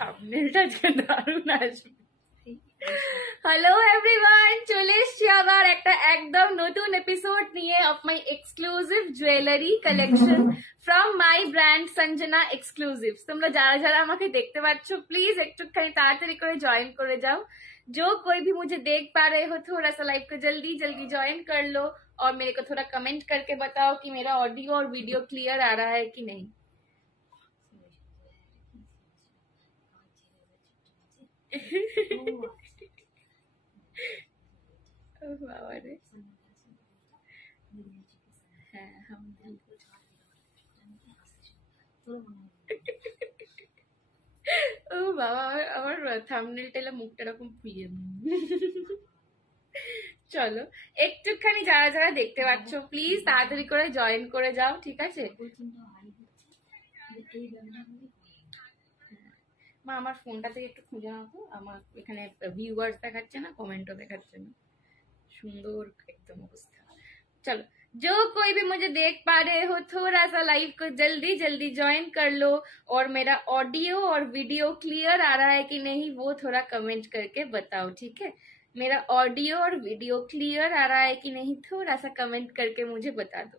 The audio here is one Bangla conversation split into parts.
থাম্বনেলটা যে দারুণ আসবে। হ্যালো এভরিওয়ান, চলে এসছি আবার একটা একদম নতুন এপিসোড নিয়ে of my exclusive jewellery collection from my brand Sanjana exclusives. তোমরা যারা যারা আমাকে দেখতে পাচ্ছ প্লিজ একটুখানি ताड़ाताड़ी করে জয়েন করে যাও। जो कोई भी मुझे देख पा रहे हो थोड़ा सा लाइव को जल्दी जल्दी ज्वाइन कर लो और मेरे को थोड़ा कमेंट करके बताओ कि मेरा ऑडियो और वीडियो क्लियर आ रहा है कि नहीं। बाबा रे, হ্যাঁ ও বাবা, আমার থাম্বনেলটা এলে মুখটা এরকম ফুলিয়ে চলো একটুখানি যারা যারা দেখতে পাচ্ছ প্লিজ তাড়াতাড়ি করে জয়েন করে যাও, ঠিক আছে? মা আমার ফোনটা থেকে একটু খুঁজে নাও তো, আমার এখানে ভিউয়ার্স দেখাচ্ছে না, কমেন্টও দেখাচ্ছে না, সুন্দর एकदम अवस्था। चलो जो कोई भी मुझे देख पा रहे हो थोड़ा सा लाइव को जल्दी जल्दी ज्वाइन कर लो और मेरा ऑडियो और वीडियो क्लियर आ रहा है कि नहीं वो थोड़ा कमेंट करके बताओ, ठीक है? मेरा ऑडियो और वीडियो क्लियर आ रहा है कि नहीं थोड़ा सा कमेंट करके मुझे बता दो।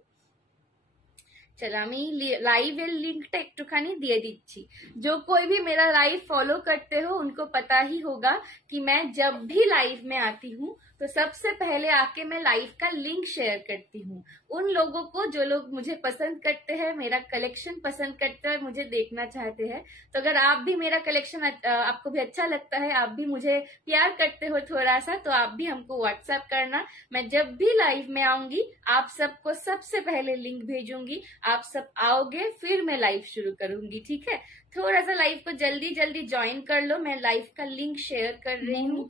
चलो আমি লাইভের লিঙ্কটা একটুখানি দিয়ে দিচ্ছি। जो कोई भी मेरा लाइव फॉलो करते हो उनको पता ही होगा कि मैं जब भी लाइव में आती हूँ तो सबसे पहले आके मैं लाइव का लिंक शेयर करती हूँ उन लोगों को जो लोग मुझे पसंद करते हैं, मेरा कलेक्शन पसंद करते हैं और मुझे देखना चाहते हैं। तो अगर आप भी मेरा कलेक्शन आपको भी अच्छा लगता है, आप भी मुझे प्यार करते हो थोड़ा सा, तो आप भी हमको व्हाट्सएप करना। मैं जब भी लाइव में आऊंगी आप सबको सबसे पहले लिंक भेजूंगी, आप सब आओगे फिर मैं लाइव शुरू करूंगी, ठीक है? थोड़ा सा लाइव को जल्दी जल्दी ज्वाइन कर लो, मैं लाइव का लिंक शेयर कर रही हूँ।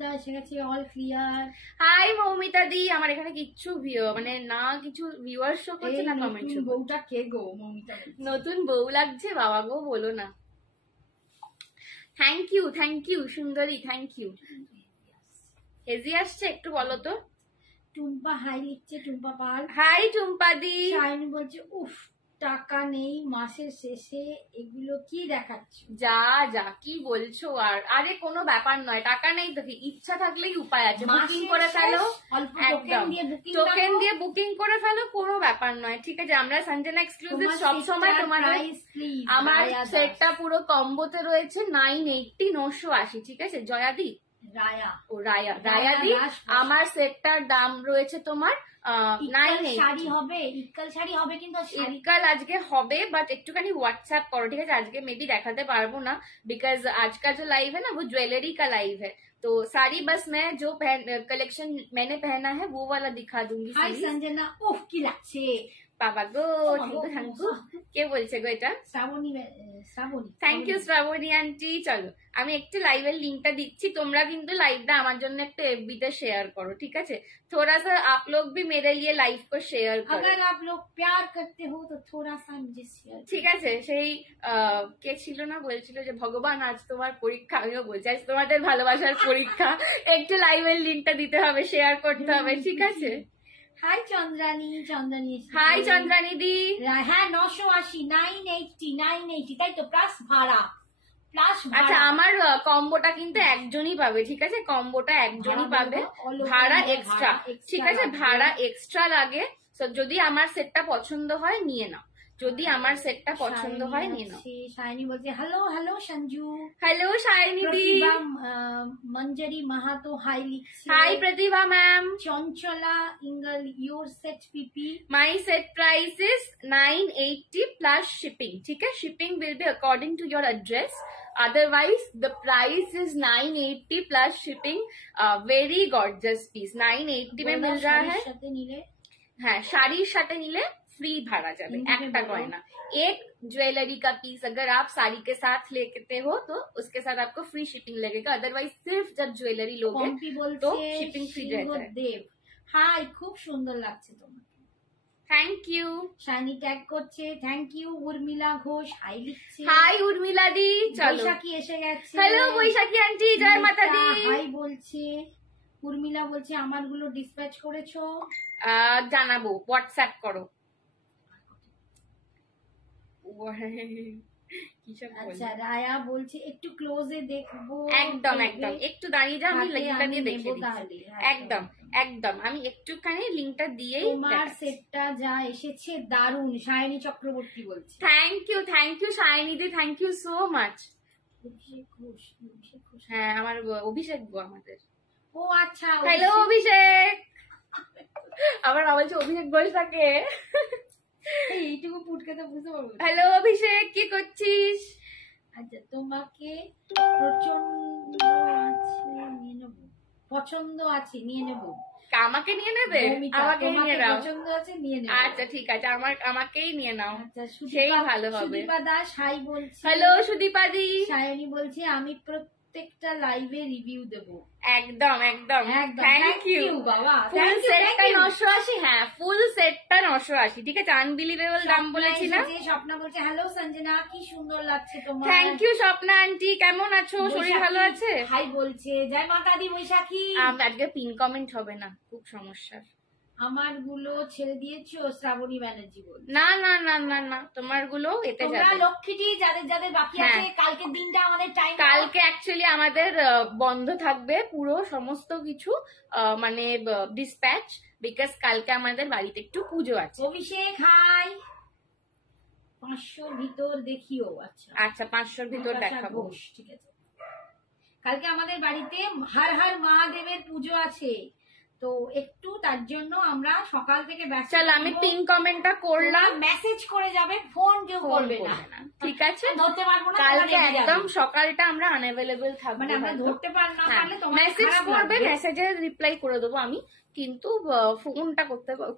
All clear. হাই মৌমিতা দি, আমার এখানে কিচ্ছু মানে না কিছু ভিউয়ার শো করছে না কমেন্ট শো। বউটা কে গো? মৌমিতা নতুন বউ লাগছে বাবা গো, বলো না। থ্যাংক ইউ সুন্দরী, থ্যাংক ইউ। হেজি আসছে, একটু বলো তো। টুম্পা হাই লিখছে, টুম্পা পাল। হাই টুম্পা দি। শাইনি বলছে উফ টাকা নেই মাসের শেষে, এগুলো কি দেখাচ্ছ? যা যা কি বলছো? আর আরে কোনো ব্যাপার নয়, টাকা নেই তো কি, ইচ্ছা থাকলেই উপায় আছে, বুকিং করে ফেলো, টোকেন দিয়ে বুকিং করে ফেলো, কোনো ব্যাপার নয়, ঠিক আছে? আমরা সঞ্জনা এক্সক্লুসিভ সবসময় তোমাদের, আমার সেটটা পুরো কম্বোতে রয়েছে 980 980, ঠিক আছে? জয়াদি রায়াদি আমার সেটটার দাম রয়েছে তোমার 980। শাড়ি হবে, ইক্কাল শাড়ি হবে, কিন্তু ইক্কাল আজকে হবে বাট একটুখানি হোয়াটসঅ্যাপ করো, ঠিক আছে? আজকে মেবি দেখাতে পারবো না बिकॉज आज का जो लाइव है ना वो ज्वेलरी का लाइव है, तो साड़ी बस मैं जो कलेक्शन मैंने पहना है वो वाला दिखा दूंगी। हाय संजना, उफ কি লাগছে বাবা গো, থ্যাংকু। কে বলছে গো এটা? Shraboni. Thank you Shraboni aunty. চলো আমি একটু লাইভের লিঙ্কটা দিচ্ছি, তোমরা কিন্তু লাইভটা আমার জন্য একটু এফবি তে শেয়ার করো, ঠিক আছে? थोड़ा सा आप लोग भी मेरे लिए लाइव को शेयर करो, अगर आप लोग प्यार करते हो तो थोड़ा सा मुझे शेयर, ঠিক আছে? সেই কে ছিল না বলছিল যে ভগবান আজ তোমার পরীক্ষা, আমিও বলছি আজ তোমাদের ভালোবাসার পরীক্ষা, একটু লাইভের লিঙ্কটা দিতে হবে, শেয়ার করতে হবে, ঠিক আছে? হাই চন্দ্রানী। হাই চন্দ্রানী দি। হ্যাঁ 980 980 তাই তো, প্লাস ভাড়া। আচ্ছা আমার কম্বোটা কিন্তু একজনই পাবে, ঠিক আছে? কম্বোটা একজনই পাবে, ভাড়া এক্সট্রা, ঠিক আছে? ভাড়া এক্সট্রা লাগে। যদি আমার সেটটা পছন্দ হয় নিয়ে নাও, যদি আমার সেটটা পছন্দ হয় নিয়ে নাও। শাইনি বলছে হ্যালো সঞ্জু। হ্যালো শাইনি দি। মঞ্জরি মাহাতো হাই লিখছে। Hi Pratibha ma'am. চঞ্চলা ইঙ্গল योर सेट पीपी। My set price is 980 plus shipping, ठीक है? Shipping will be according to your address, otherwise the price is 980 plus shipping। very gorgeous piece 980 में मिल रहा है। हाँ শাড়ির সাথে নিলে फ्री भाड़ा जाए, একটা गहना एक ज्वेलरी का पीस अगर आप साड़ी के साथ लेते हो तो उसके साथ आपको फ्री शिपिंग लगेगा, अदरवाइज सिर्फ जब ज्वेलरी लोगे तो शिपिंग फ्री रहता है। हाय खूब सुंदर লাগছে তোমাকে, थैंक यू। শাইনি ট্যাগ করছে, thank you. Urmila Ghosh hi লিখছে। হাই উর্মিলা দি। চলো বৈশাখী এসে গেছে। হ্যালো বৈশাখী আন্টি, জয় মাতা দি। হাই বলছে। উর্মিলা বলছে আমারগুলো ডিসপ্যাচ করেছো? জানাবো, হোয়াটসঅ্যাপ করো। কি সব বললি? আচ্ছা, রায়া বলছে একটু ক্লোজে দেখবো। একদম একদম, একটু দাঁড়িয়ে যা, আমি হাতে লিঙ্কটা আমি দিয়ে নেবো দেখিয়ে দিচ্ছি। তাহলে। একদম একদম, আমি একটুখানি লিঙ্কটা দিয়েই তোমার সেটটা যা এসেছে দারুণ, সায়নী চক্রবর্তী বলছে। থ্যাংক ইউ শাইনি দি, thank you so much. Abhishek Ghosh, Abhishek Ghosh. হ্যাঁ, আমার অভিষেক গো আমাদের। ও আচ্ছা, হ্যালো অভিষেক। আবার বলছে অভিষেক ঘোষ থাকে। এইটুকু পুটকে তো বুঝতে পারবো। হ্যালো অভিষেক, কি করছিস? আচ্ছা, তোমাকে প্রচন্ড আছে নিয়ে নেবো, পছন্দ আছে নিয়ে নেবো। আমাকে নিয়ে নেবে? মৌমিতা, আমাকে নিয়ে তোমাকে নাও। পছন্দ আছে নিয়ে নেবো। আচ্ছা ঠিক আছে, আমাকেই নিয়ে নাও। আচ্ছা, সেই ভালো হবে। সুদীপা দাস হাই বলছে। হ্যালো সুদীপাদি। সায়নী বলছে আমি প্রত্যেকটা লাইভে রিভিউ দেবো। একদম একদম, একদম, থ্যাংক ইউ বাবা। ফুল সেটটা 980। হ্যাঁ, ফুল সেটটা 980, ঠিক আছে? আনবিলিভেবল দাম বলেছি না? স্বপ্না বলছে হ্যালো সঞ্জনা, কি সুন্দর লাগছে তোমার। থ্যাংক ইউ স্বপ্না আন্টি, কেমন আছো? শরীর ভালো আছে? হাই বলছে জয় মাতা দি বৈশাখী। আজকে পিন কমেন্ট হবে না, খুব সমস্যা। আমার গুলো ছেড়ে দিয়েছো শ্রাবণী ব্যানার্জি বল। না না না না না, তোমার গুলো এতে তোমরা যাবে। লক্ষ্মীটি যাদের যাদের বাকি আছে, কালকে দিনটা আমাদের টাইম। কালকে অ্যাকচুয়ালি আমাদের বন্ধ থাকবে পুরো সমস্ত কিছু, মানে ডিসপ্যাচ, বিকজ কালকে আমাদের বাড়িতে একটু পুজো আছে। অভিষেক হাই। 500 ভিতর দেখিও। আচ্ছা আচ্ছা, 500 ভিতর দেখাবো। ঠিক আছে। কালকে আমাদের বাড়িতে হর হর মহাদেবের পুজো আছে, তো একটু তার জন্য আমরা সকাল থেকে ব্যস্ত। চল, আমি পিন কমেন্টটা করলাম, মেসেজ করে যাবে, ফোন কেউ করবে না, ঠিক আছে? ধরতে পারবো না, কালকে একদম সকালটা আমরা আনঅ্যাভেলেবল থাকবো, মানে আমরা ধরতে না পারলে তোমার মেসেজ করবে, মেসেজে রিপ্লাই করে দেবো আমি, কিন্তু ফোনটা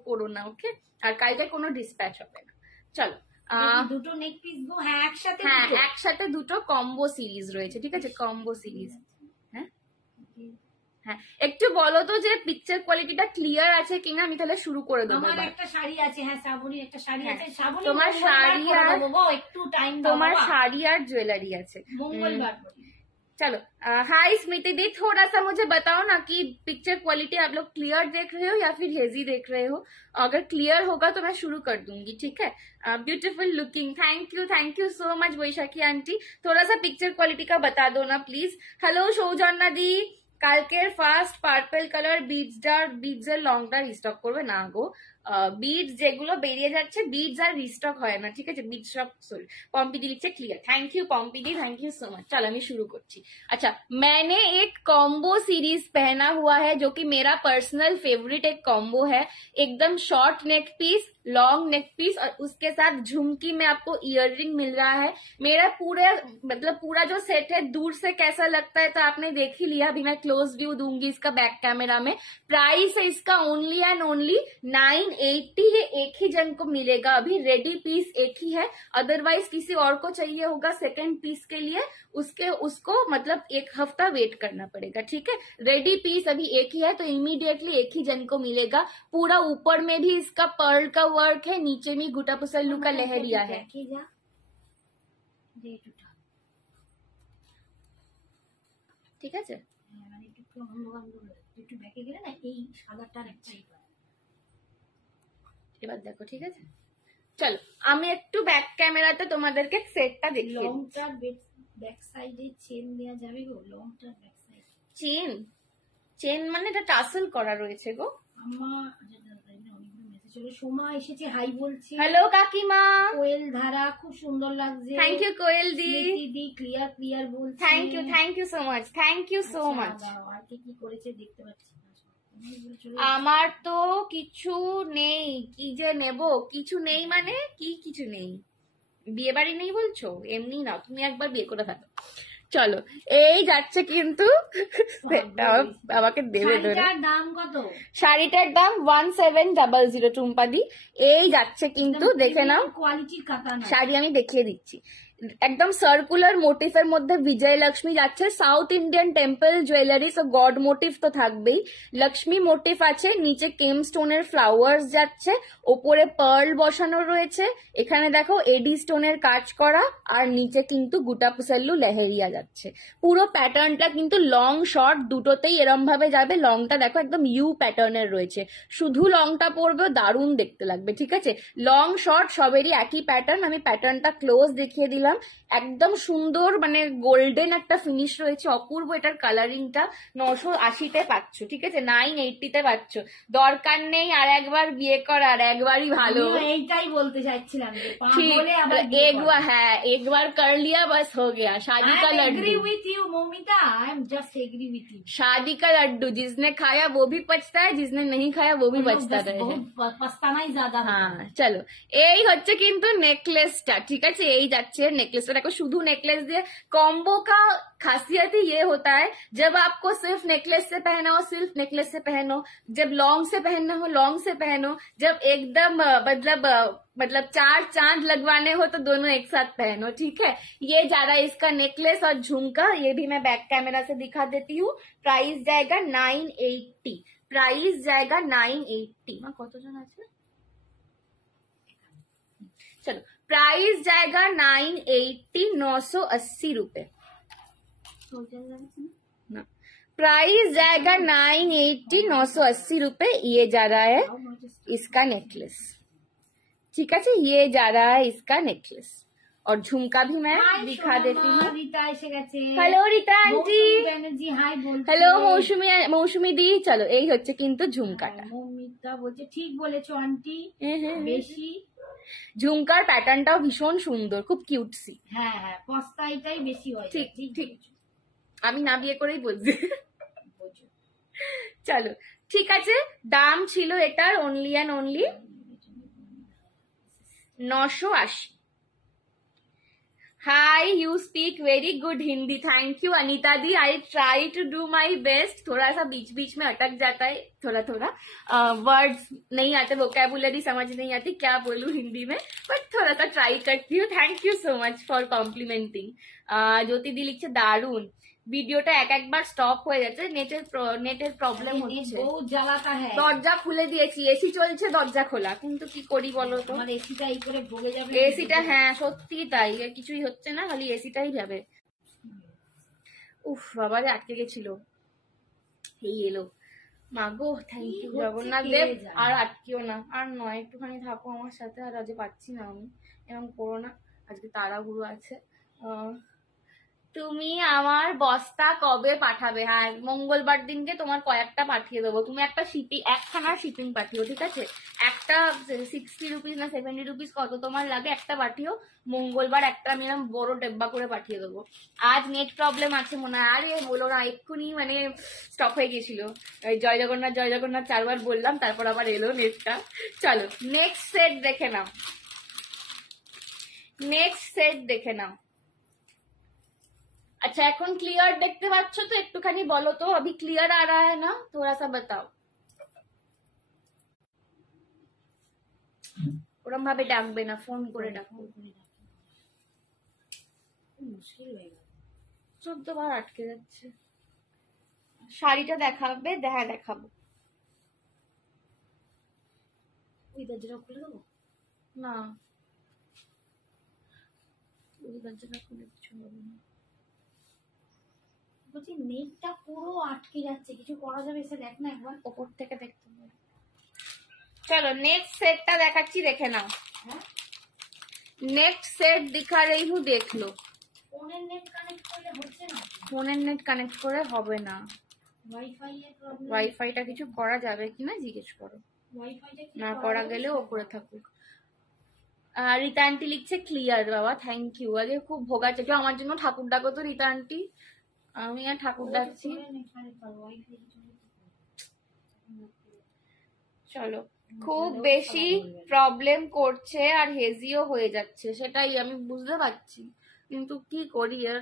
করো না, ওকে? আর কালকে কোনো ডিসপ্যাচ হবে না। চলো, দুটো নেক পিস গো। হ্যাঁ, একসাথে। হ্যাঁ, একসাথে দুটো কম্বো সিরিজ রয়েছে, ঠিক আছে? Combo series. হ্যাঁ হ্যাঁ, একটু বলো তো যে পিকচার কোয়ালিটিটা ক্লিয়ার আছে কিনা, আমি তাহলে শুরু করে দেবো। আমার একটা শাড়ি আছে। হ্যাঁ, শ্রাবণীর একটা শাড়ি আছে। শ্রাবণী, তোমার শাড়ি আর একটু টাইম, তোমার শাড়ি আর ज्वेलरी আছে मंगलवार। चलो, हाय स्मृति दी, थोड़ा सा मुझे बताओ ना कि पिक्चर क्वालिटी आप लोग क्लियर देख रहे हो या फिर हेजी देख रहे हो? अगर क्लियर होगा तो मैं शुरू कर दूंगी, ठीक है? Beautiful looking, thank you so much Vaishakhi aunty. थोड़ा सा पिक्चर क्वालिटी का बता दो ना प्लीज। हेलो সৌজন্যা দি, কালকের ফার্স্ট পার্পল কালার বিডস এর লংটা রিস্টক করবে না গো। বিডস যেগুলো বেরিয়ে যাচ্ছে, বিডস আর রিস্টক হয় না, ঠিক আছে? বিডস সব সরি। পম্পিদি লিখছে ক্লিয়ার, থ্যাংক ইউ পম্পিদি, থ্যাংक यू सो मच। चलो, আমি শুরু করছি। अच्छा, मैंने एक कॉम्बो सीरीज पहना हुआ है जो कि मेरा पर्सनल फेवरेट एक कॉम्बो है। एकदम short neck piece, long neck piece, और उसके साथ झुमकी में आपको इयररिंग मिल रहा है। मेरा पूरा जो सेट है दूर से कैसा लगता है तो आपने देख ही लिया। अभी मैं क्लोज व्यू दूंगी इसका बैक कैमरा में। प्राइस है इसका ओनली एंड ओनली 980। ये एक ही जन को मिलेगा, अभी रेडी पीस एक ही है। अदरवाइज किसी और को चाहिए होगा सेकेंड पीस के लिए, उसको मतलब एक हफ्ता वेट करना पड़ेगा, ठीक है? रेडी पीस अभी एक ही है, तो इमीडिएटली एक ही जन को मिलेगा। पूरा ऊपर में भी इसका पर्ल का वर्क है, नीचे में गुटा पुसल्लू का लहरिया है। ঠিক আছে? এবার দেখো, ঠিক আছে? চলো, আমি একটু ব্যাক ক্যামেরাতে তোমাদেরকে সেটটা দেখিয়ে দিই। লংটার ব্যাক সাইডে চেন দেয়া যাবে গো? লংটার ব্যাক সাইড চেন মানে এটা টাসেল করা রয়েছে গো। সোমা এসেছে, হাই বলছে। হ্যালো কাকিমা। কোয়েল ধারা, খুব সুন্দর লাগছে। থ্যাংক ইউ কোয়েল দি, ক্লিয়ার বলছে। Thank you so much, thank you so much. আর কি করেছে দেখতে পাচ্ছি। আমার তো কিছু নেই, কি যে নেব? কিছু নেই মানে কি কিছু নেই? বিয়ে বাড়ি নেই বলছো? এমনি না, তুমি একবার বিয়ে করে ফেলো। চলো, এই যাচ্ছে কিন্তু আমাকে দেবে ধরে। দাম কত? শাড়িটার দাম 1700 টুম্পাদি। এই যাচ্ছে কিন্তু, দেখে নাও। কোয়ালিটির কাতা না, শাড়ি আমি দেখিয়ে দিচ্ছি। একদম সার্কুলার মোটিফের মধ্যে বিজয় লক্ষ্মী যাচ্ছে। South Indian temple jewellery, so god motif তো থাকবেই। লক্ষ্মী মোটিভ আছে, নিচে কেম স্টোনের ফ্লাওয়ার্স যাচ্ছে, ওপরে পার্ল বসানো রয়েছে। এখানে দেখো এডি স্টোনের কাজ করা, আর নিচে কিন্তু গুটা পুসাল্লু লেহেরিয়া যাচ্ছে। যাচ্ছে। পুরো প্যাটার্নটা কিন্তু লং শর্ট দুটোতেই এরম ভাবে যাবে। লংটা দেখো একদম ইউ প্যাটার্নের রয়েছে, শুধু লংটা পরবেও দারুণ দেখতে লাগবে। ঠিক আছে, লং শর্ট সবেরই একই প্যাটার্ন। আমি প্যাটার্নটা ক্লোজ দেখিয়ে দিলাম, একদম সুন্দর মানে গোল্ডেন একটা ফিনিশ রয়েছে, অপূর্ব। এটার কালারিংটা 980-তে পাচ্ছ, ঠিক আছে, 980-তে পাচ্ছ। দরকার নেই আর একবার বিয়ে করার, একবারই ভালো। আমিও এইটাই বলতে চাইছিলাম যে পা ठीक, বলে আবার एक बार है, एक बार कर लिया बस हो गया। शादी का आई एग्री लड्डू, with you Moumita, I am just agree with you. शादी का लड्डू जिसने खाया वो भी पछता है, जिसने नहीं खाया वो भी पछता रहे। बहुत पछताना ही ज्यादा है। হ্যাঁ চলো, এই হচ্ছে কিন্তু নেকলেসটা। ঠিক আছে, এই যাচ্ছে নেকলেসটা। দেখো শুধু নেকলেস দিয়ে कॉम्बो का खासियत ही ये होता है, जब आपको सिर्फ नेकलेस से पहना हो सिर्फ नेकलेस से पहनो, जब लॉन्ग से पहनना हो लॉन्ग से पहनो, जब एकदम मतलब 4 चांद लगवाने हो तो दोनों एक साथ पहनो। ठीक है, ये जा रहा है इसका नेकलेस और झुमका। ये भी मैं बैक कैमरा से दिखा देती हूँ। प्राइस जाएगा 980, प्राइस जाएगा 980। কত জন আছে? चलो, प्राइस जाएगा 980, 980 रुपए ना। प्राइस जाएगा 980, 980 रुपए। ये जा रहा है इसका नेकलेस। ठीक है, ये जा रहा है इसका नेकलेस और झुमका भी मैं दिखा देती हूँ। रीता এসে গেছে। Hello Rita aunty, Banerjee hi বলছে। হ্যালো মৌসুমি দি। চলো, এই হচ্ছে কিন্তু ঝুমকাটা। মৌমিতা বলছে ঠিক বলেছো আন্টি, বেশি ঝুমকার প্যাটার্নটাও ভীষণ সুন্দর, খুব কিউটসি। হ্যাঁ হ্যাঁ, পস্তাইটাই বেশি হয়। ঠিক ঠিক, আমি না বিয়ে করেই বলছি। চলো ঠিক আছে, দাম ছিল এটার only and only 980। Hi, you speak very good Hindi. Thank you, Anita the. I try to do my best. थोड़ा सा बीच बीच में अटक जाता है, थोड़ा थोड़ा वर्ड्स नहीं आते, वोकेबुलरी समझ नहीं आती, क्या बोलूं हिंदी में, बट थोड़ा सा ट्राई करती हूँ। Thank you so much for complimenting. Jyoti दी लिखছে দারুন। ভিডিওটা এক একবার স্টপ হয়ে যাচ্ছে, নেটের প্রবলেম হচ্ছে, বহুত জ্বালাতা হ্যাঁ। দরজা খুলে দিয়েছি, এসি চলছে, দরজা খোলা, কিন্তু কি করি বলো তো। আমার এসিটা এই করে ভোগে যাবে। এসিটা, হ্যাঁ সত্যি তাই, এর কিছুই হচ্ছে না, খালি এসিটাই যাবে। উফ বাবারে, আটকে গেছিল, এই এলো। মাগো থ্যাংক ইউ জগন্নাথ দেব। আর আটকিও না, আর নয়, একটুখানি থাকো আমার সাথে। আর আজ পাচ্ছি না আমি, এরকম করো না, আজকে তাড়াহুড়ো আছে। তুমি আমার বস্তা কবে পাঠাবে? হ্যাঁ, মঙ্গলবার দিনকে তোমার কয়েকটা পাঠিয়ে দেবো। তুমি একটা একখানা শিপিং পাঠিও, ঠিক আছে? একটা 60 রুপিস না 70 রুপিস কত তোমার লাগে, একটা পাঠিও। মঙ্গলবার একটা আমি এরকম বড় ডেব্বা করে পাঠিয়ে দেবো। আজ নেট প্রবলেম আছে মনে হয়, আরে বলো না, এক্ষুনি মানে স্টপ হয়ে গেছিল। জয় জগন্নাথ 4বার বললাম, তারপর আবার এলো নেটটা। চলো নেক্সট সেট দেখে নাও, নেক্সট সেট দেখে নাও। अच्छा, এখন ক্লিয়ার দেখতে পাচ্ছ তো? একটুখানি বলো তো, अभी क्लियर आ रहा है ना? थोड़ा सा बताओ। ওরম ভাবে ডাকবে না, ফোন করে ডাকো। মুশকিল হয়ে গেল, 14 বার আটকে যাচ্ছে। শাড়িটা দেখাবে? হ্যাঁ দেখাবো। ওই দরজাটা খুলে দেবো না, ওই দরজাটা খুলে কিছু হবে না। বলছি নেটটা পুরো আটকে যাচ্ছে, কিছু করা যাবে? এসে দেখ না একবার, ওপর থেকে দেখতে হবে। চলো নেক্সট সেটটা দেখাচ্ছি, দেখে নাও। নেক্সট সেট दिखा रही हूँ, देख लो। ফোনের নেট কানেক্ট করলে হচ্ছে না? ফোনের নেট কানেক্ট করে হবে না, ওয়াইফাই এর প্রবলেম। ওয়াইফাইটা কিছু করা যাবে কিনা জিজ্ঞেস করো। ওয়াইফাইটা কি না করা গেলে ও করে থাকুক। রীতা আন্টি লিখছে ক্লিয়ার। বাবা থ্যাংক ইউ। আরে খুব ভোগাচ্ছে, কেউ আমার জন্য ঠাকুর ডাকো তো রীতা আন্টি, আমি আর ঠাকুর ডাকছি। চলো, খুব বেশি প্রবলেম করছে আর হেজিও হয়ে যাচ্ছে, সেটাই আমি বুঝতে পারছি, কিন্তু কি করি আর।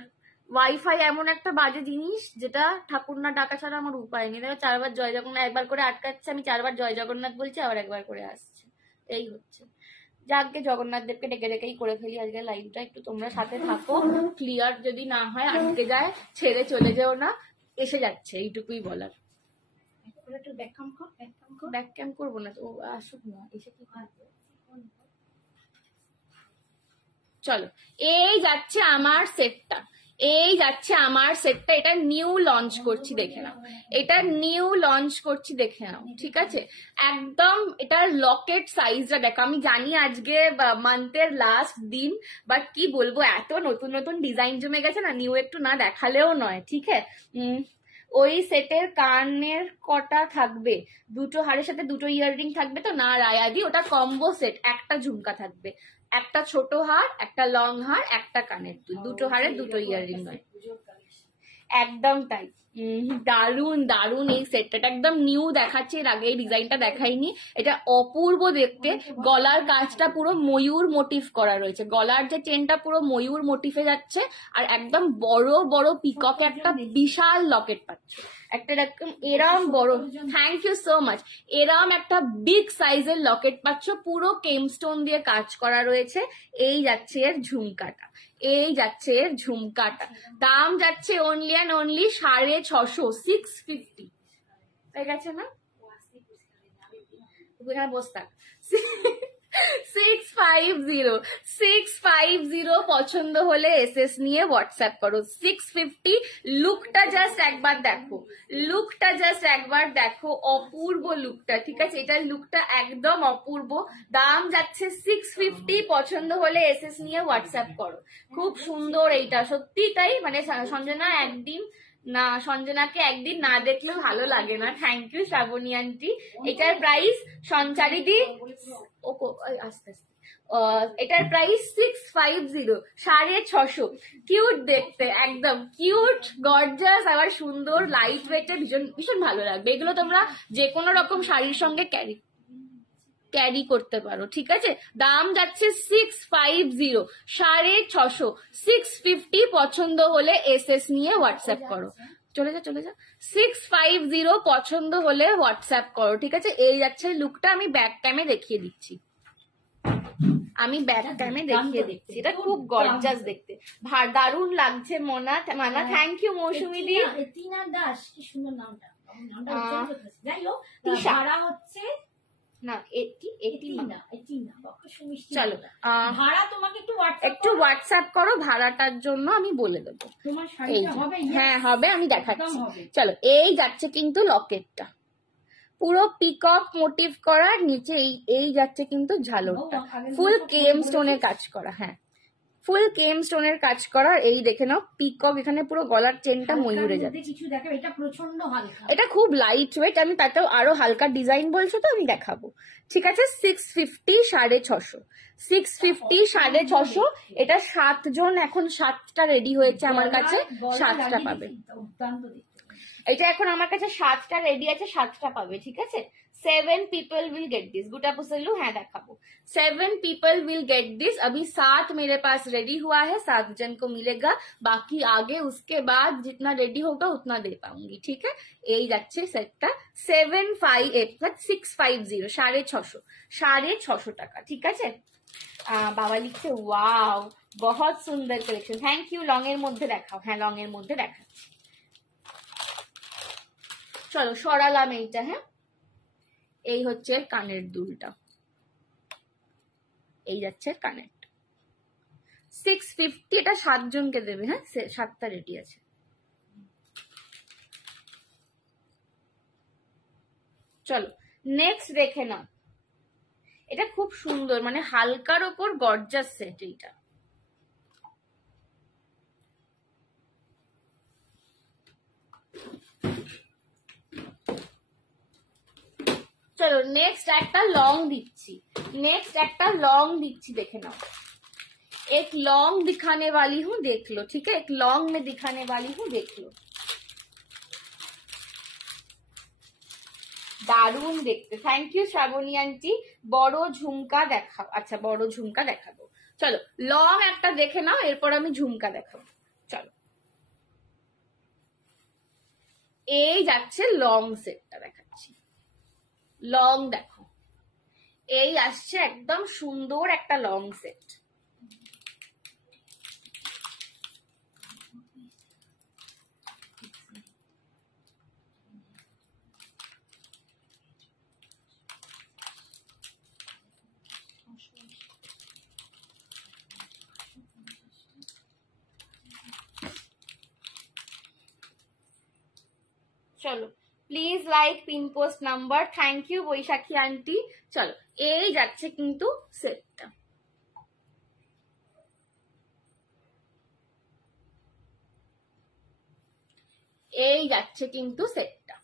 ওয়াইফাই এমন একটা বাজে জিনিস যেটা ঠাকুর না ডাকা ছাড়া আমার উপায় নেই। দেখো 4বার জয় জগন্নাথ, একবার করে আটকাচ্ছে, আমি 4বার জয় জগন্নাথ বলছি, আবার একবার করে আসছে, এই হচ্ছে। যাকে জগন্নাথ দেবকে ডেকে ডেকেই করে ফেলি আজকে লাইভটা। একটু তোমরা সাথে থাকো, ক্লিয়ার যদি না হয়, আটকে যায়, ছেড়ে চলে যেও না, এসে যাচ্ছে, এইটুকুই বলার। একটু ব্যাক ক্যাম কর, ব্যাক ক্যাম করবো না, ও আসুক না, এসে কি করবে। চলো, এই যাচ্ছে আমার সেটটা, এই যাচ্ছে আমার সেটটা, এটা নিউ লঞ্চ করছি দেখে নাও, এটা নিউ লঞ্চ করছি দেখে নাও, ঠিক আছে? একদম এটার লকেট সাইজটা দেখো, আমি জানি আজকে মান্থের লাস্ট দিন, বাট কি বলবো, এত নতুন নতুন ডিজাইন জমে গেছে না, নিউ একটু না দেখালেও নয়, ঠিক আছে? ওই সেটের কানের কটা থাকবে? দুটো হারের সাথে দুটো ইয়াররিং থাকবে তো? না রায়াদি, ওটা কম্বো সেট, একটা ঝুমকা থাকবে, একটা ছোট হার, একটা লং হার, একটা কানের দুল, দুটো হারে দুটো ইয়াররিং নয়। একদম তাই। দারুন দারুন এই সেটটা, একদম নিউ দেখাচ্ছে, এর আগে এই ডিজাইনটা দেখাইনি। এটা অপূর্ব দেখতে, গলার কাজটা পুরো ময়ূর মোটিভ করা রয়েছে, গলার যে চেনটা পুরো ময়ূর মোটিফে যাচ্ছে, আর একদম বড় বড় পিককে একটা বিশাল লকেট পাচ্ছে, একটা এরকম এরম বড়, থ্যাংক ইউ সো মাচ, এরম একটা বিগ সাইজের লকেট পাচ্ছ, পুরো কেমস্টোন দিয়ে কাজ করা রয়েছে। এই যাচ্ছে এর ঝুমকাটা, এই যাচ্ছে এর ঝুমকাটা, দাম যাচ্ছে অনলি অ্যান্ড অনলি 650, 650 হয়ে গেছে না? এখানে বস থাক। 650 পছন্দ হলে এসএস নিয়ে হোয়াটসঅ্যাপ করো। 650 লুকটা জাস্ট একবার দেখো, লুকটা জাস্ট একবার দেখো, অপূর্ব লুকটা, ঠিক আছে? এটার লুকটা একদম অপূর্ব, দাম যাচ্ছে 650, পছন্দ হলে এসএস নিয়ে হোয়াটসঅ্যাপ করো। খুব সুন্দর এইটা, সত্যি তাই, মানে সঞ্জনা সঞ্জনাকে একদিন না দেখলেও ভালো লাগে না। Thank you Shraboni aunty. এটার প্রাইস সঞ্চারিদি আস্তে আস্তে, এটার প্রাইস 650, 650। কিউট দেখতে, একদম কিউট গর্জাস, আবার সুন্দর, লাইট ওয়েটে, ভীষণ ভীষণ ভালো লাগবে। এগুলো তোমরা যে কোনো রকম শাড়ির সঙ্গে ক্যারি করতে পারো, ঠিক আছে? দাম যাচ্ছে 650, 650, 650, পছন্দ হলে এসএস নিয়ে হোয়াটসঅ্যাপ করো। চলে যা 650, পছন্দ হলে হোয়াটসঅ্যাপ করো, ঠিক আছে? এই যাচ্ছে লুকটা, আমি ব্যাক ক্যামে দেখিয়ে দিচ্ছি, এটা খুব গর্জাস দেখতে, দারুণ লাগছে। মানা থ্যাংক ইউ মৌসুমি দি। টিনা দাস, কি সুন্দর নামটা, যাই হোক, হচ্ছে না চলো, ভাড়া তোমাকে একটু হোয়াটসঅ্যাপ করো, ভাড়াটার জন্য আমি বলে দেবো। তোমার শাড়িটা হবে? হ্যাঁ হবে, আমি দেখাচ্ছি। চলো, এই যাচ্ছে কিন্তু লকেটটা, পুরো পিকক মোটিভ করা, নিচে এই যাচ্ছে কিন্তু ঝালরটা, ফুল কেম স্টোনের কাজ করা, হ্যাঁ ফুল কেম স্টোনের কাজ করা। এই দেখে নাও পিকক, এখানে পুরো গলার চেনটা ময়ূরে যাচ্ছে। কিছু দেখো, এটা প্রচন্ড হালকা, এটা খুব লাইট ওয়েট, আমি তাতেও আরো হালকা ডিজাইন বলছো তো আমি দেখাবো, ঠিক আছে? 650, 650, 650, 650। এটা 7 জন, এখন 7টা রেডি হয়েছে আমার কাছে, 7টা পাবে। এটা এখন আমার কাছে 7টা রেডি আছে, 7টা পাবে, ঠিক আছে? 7 people will get this। गुटा पुसल्लू, हाँ देखाबो। 7 people will get this। अभी 7 मेरे पास रेडी हुआ है, 7 जन को मिलेगा, बाकी आगे उसके बाद जितना रेडी होगा उतना दे पाऊंगी, ठीक है? यही যাচ্ছে সেটটা 758 650, 650, 650 টাকা, ঠিক আছে? বাবা লিখছে ওয়াও बहुत সুন্দর কালেকশন, থ্যাংক ইউ। লং এর মধ্যে দেখাও, হ্যাঁ লং এর মধ্যে দেখাচ্ছি। চলো সরালাম এইটা, হ্যাঁ এই হচ্ছে কানের দুলটা, এই যাচ্ছে কানের 650। এটা 7 জনকে দেবে, হ্যাঁ 7টা রেডি আছে। চলো নেক্সট দেখে নাও, এটা খুব সুন্দর, মানে হালকার ওপর গর্জাস সেট এইটা। चलो नेक्स्ट একটা লং দিচ্ছি, देखे नाओ। एक लॉन्ग दिखाने वाली हूँ, देख लो, ठीक है? एक लॉन्ग में दिखाने वाली हूँ, देख लो। দারুণ দেখতে, থ্যাংক ইউ শ্রাবণী আন্টি। বড় ঝুমকা দেখাও, আচ্ছা বড় ঝুমকা দেখাবো। চলো লং একটা দেখে নাও, এরপর আমি ঝুমকা দেখাবো। চলো এই যাচ্ছে লং সেটটা দেখাচ্ছি, লং দেখো, এই আসছে একদম সুন্দর একটা লং সেট। চলো please like pin post number, thank you Baishakhi aunty. চলো এই যাচ্ছে কিন্তু সেটটা, এই যাচ্ছে কিন্তু সেটটা,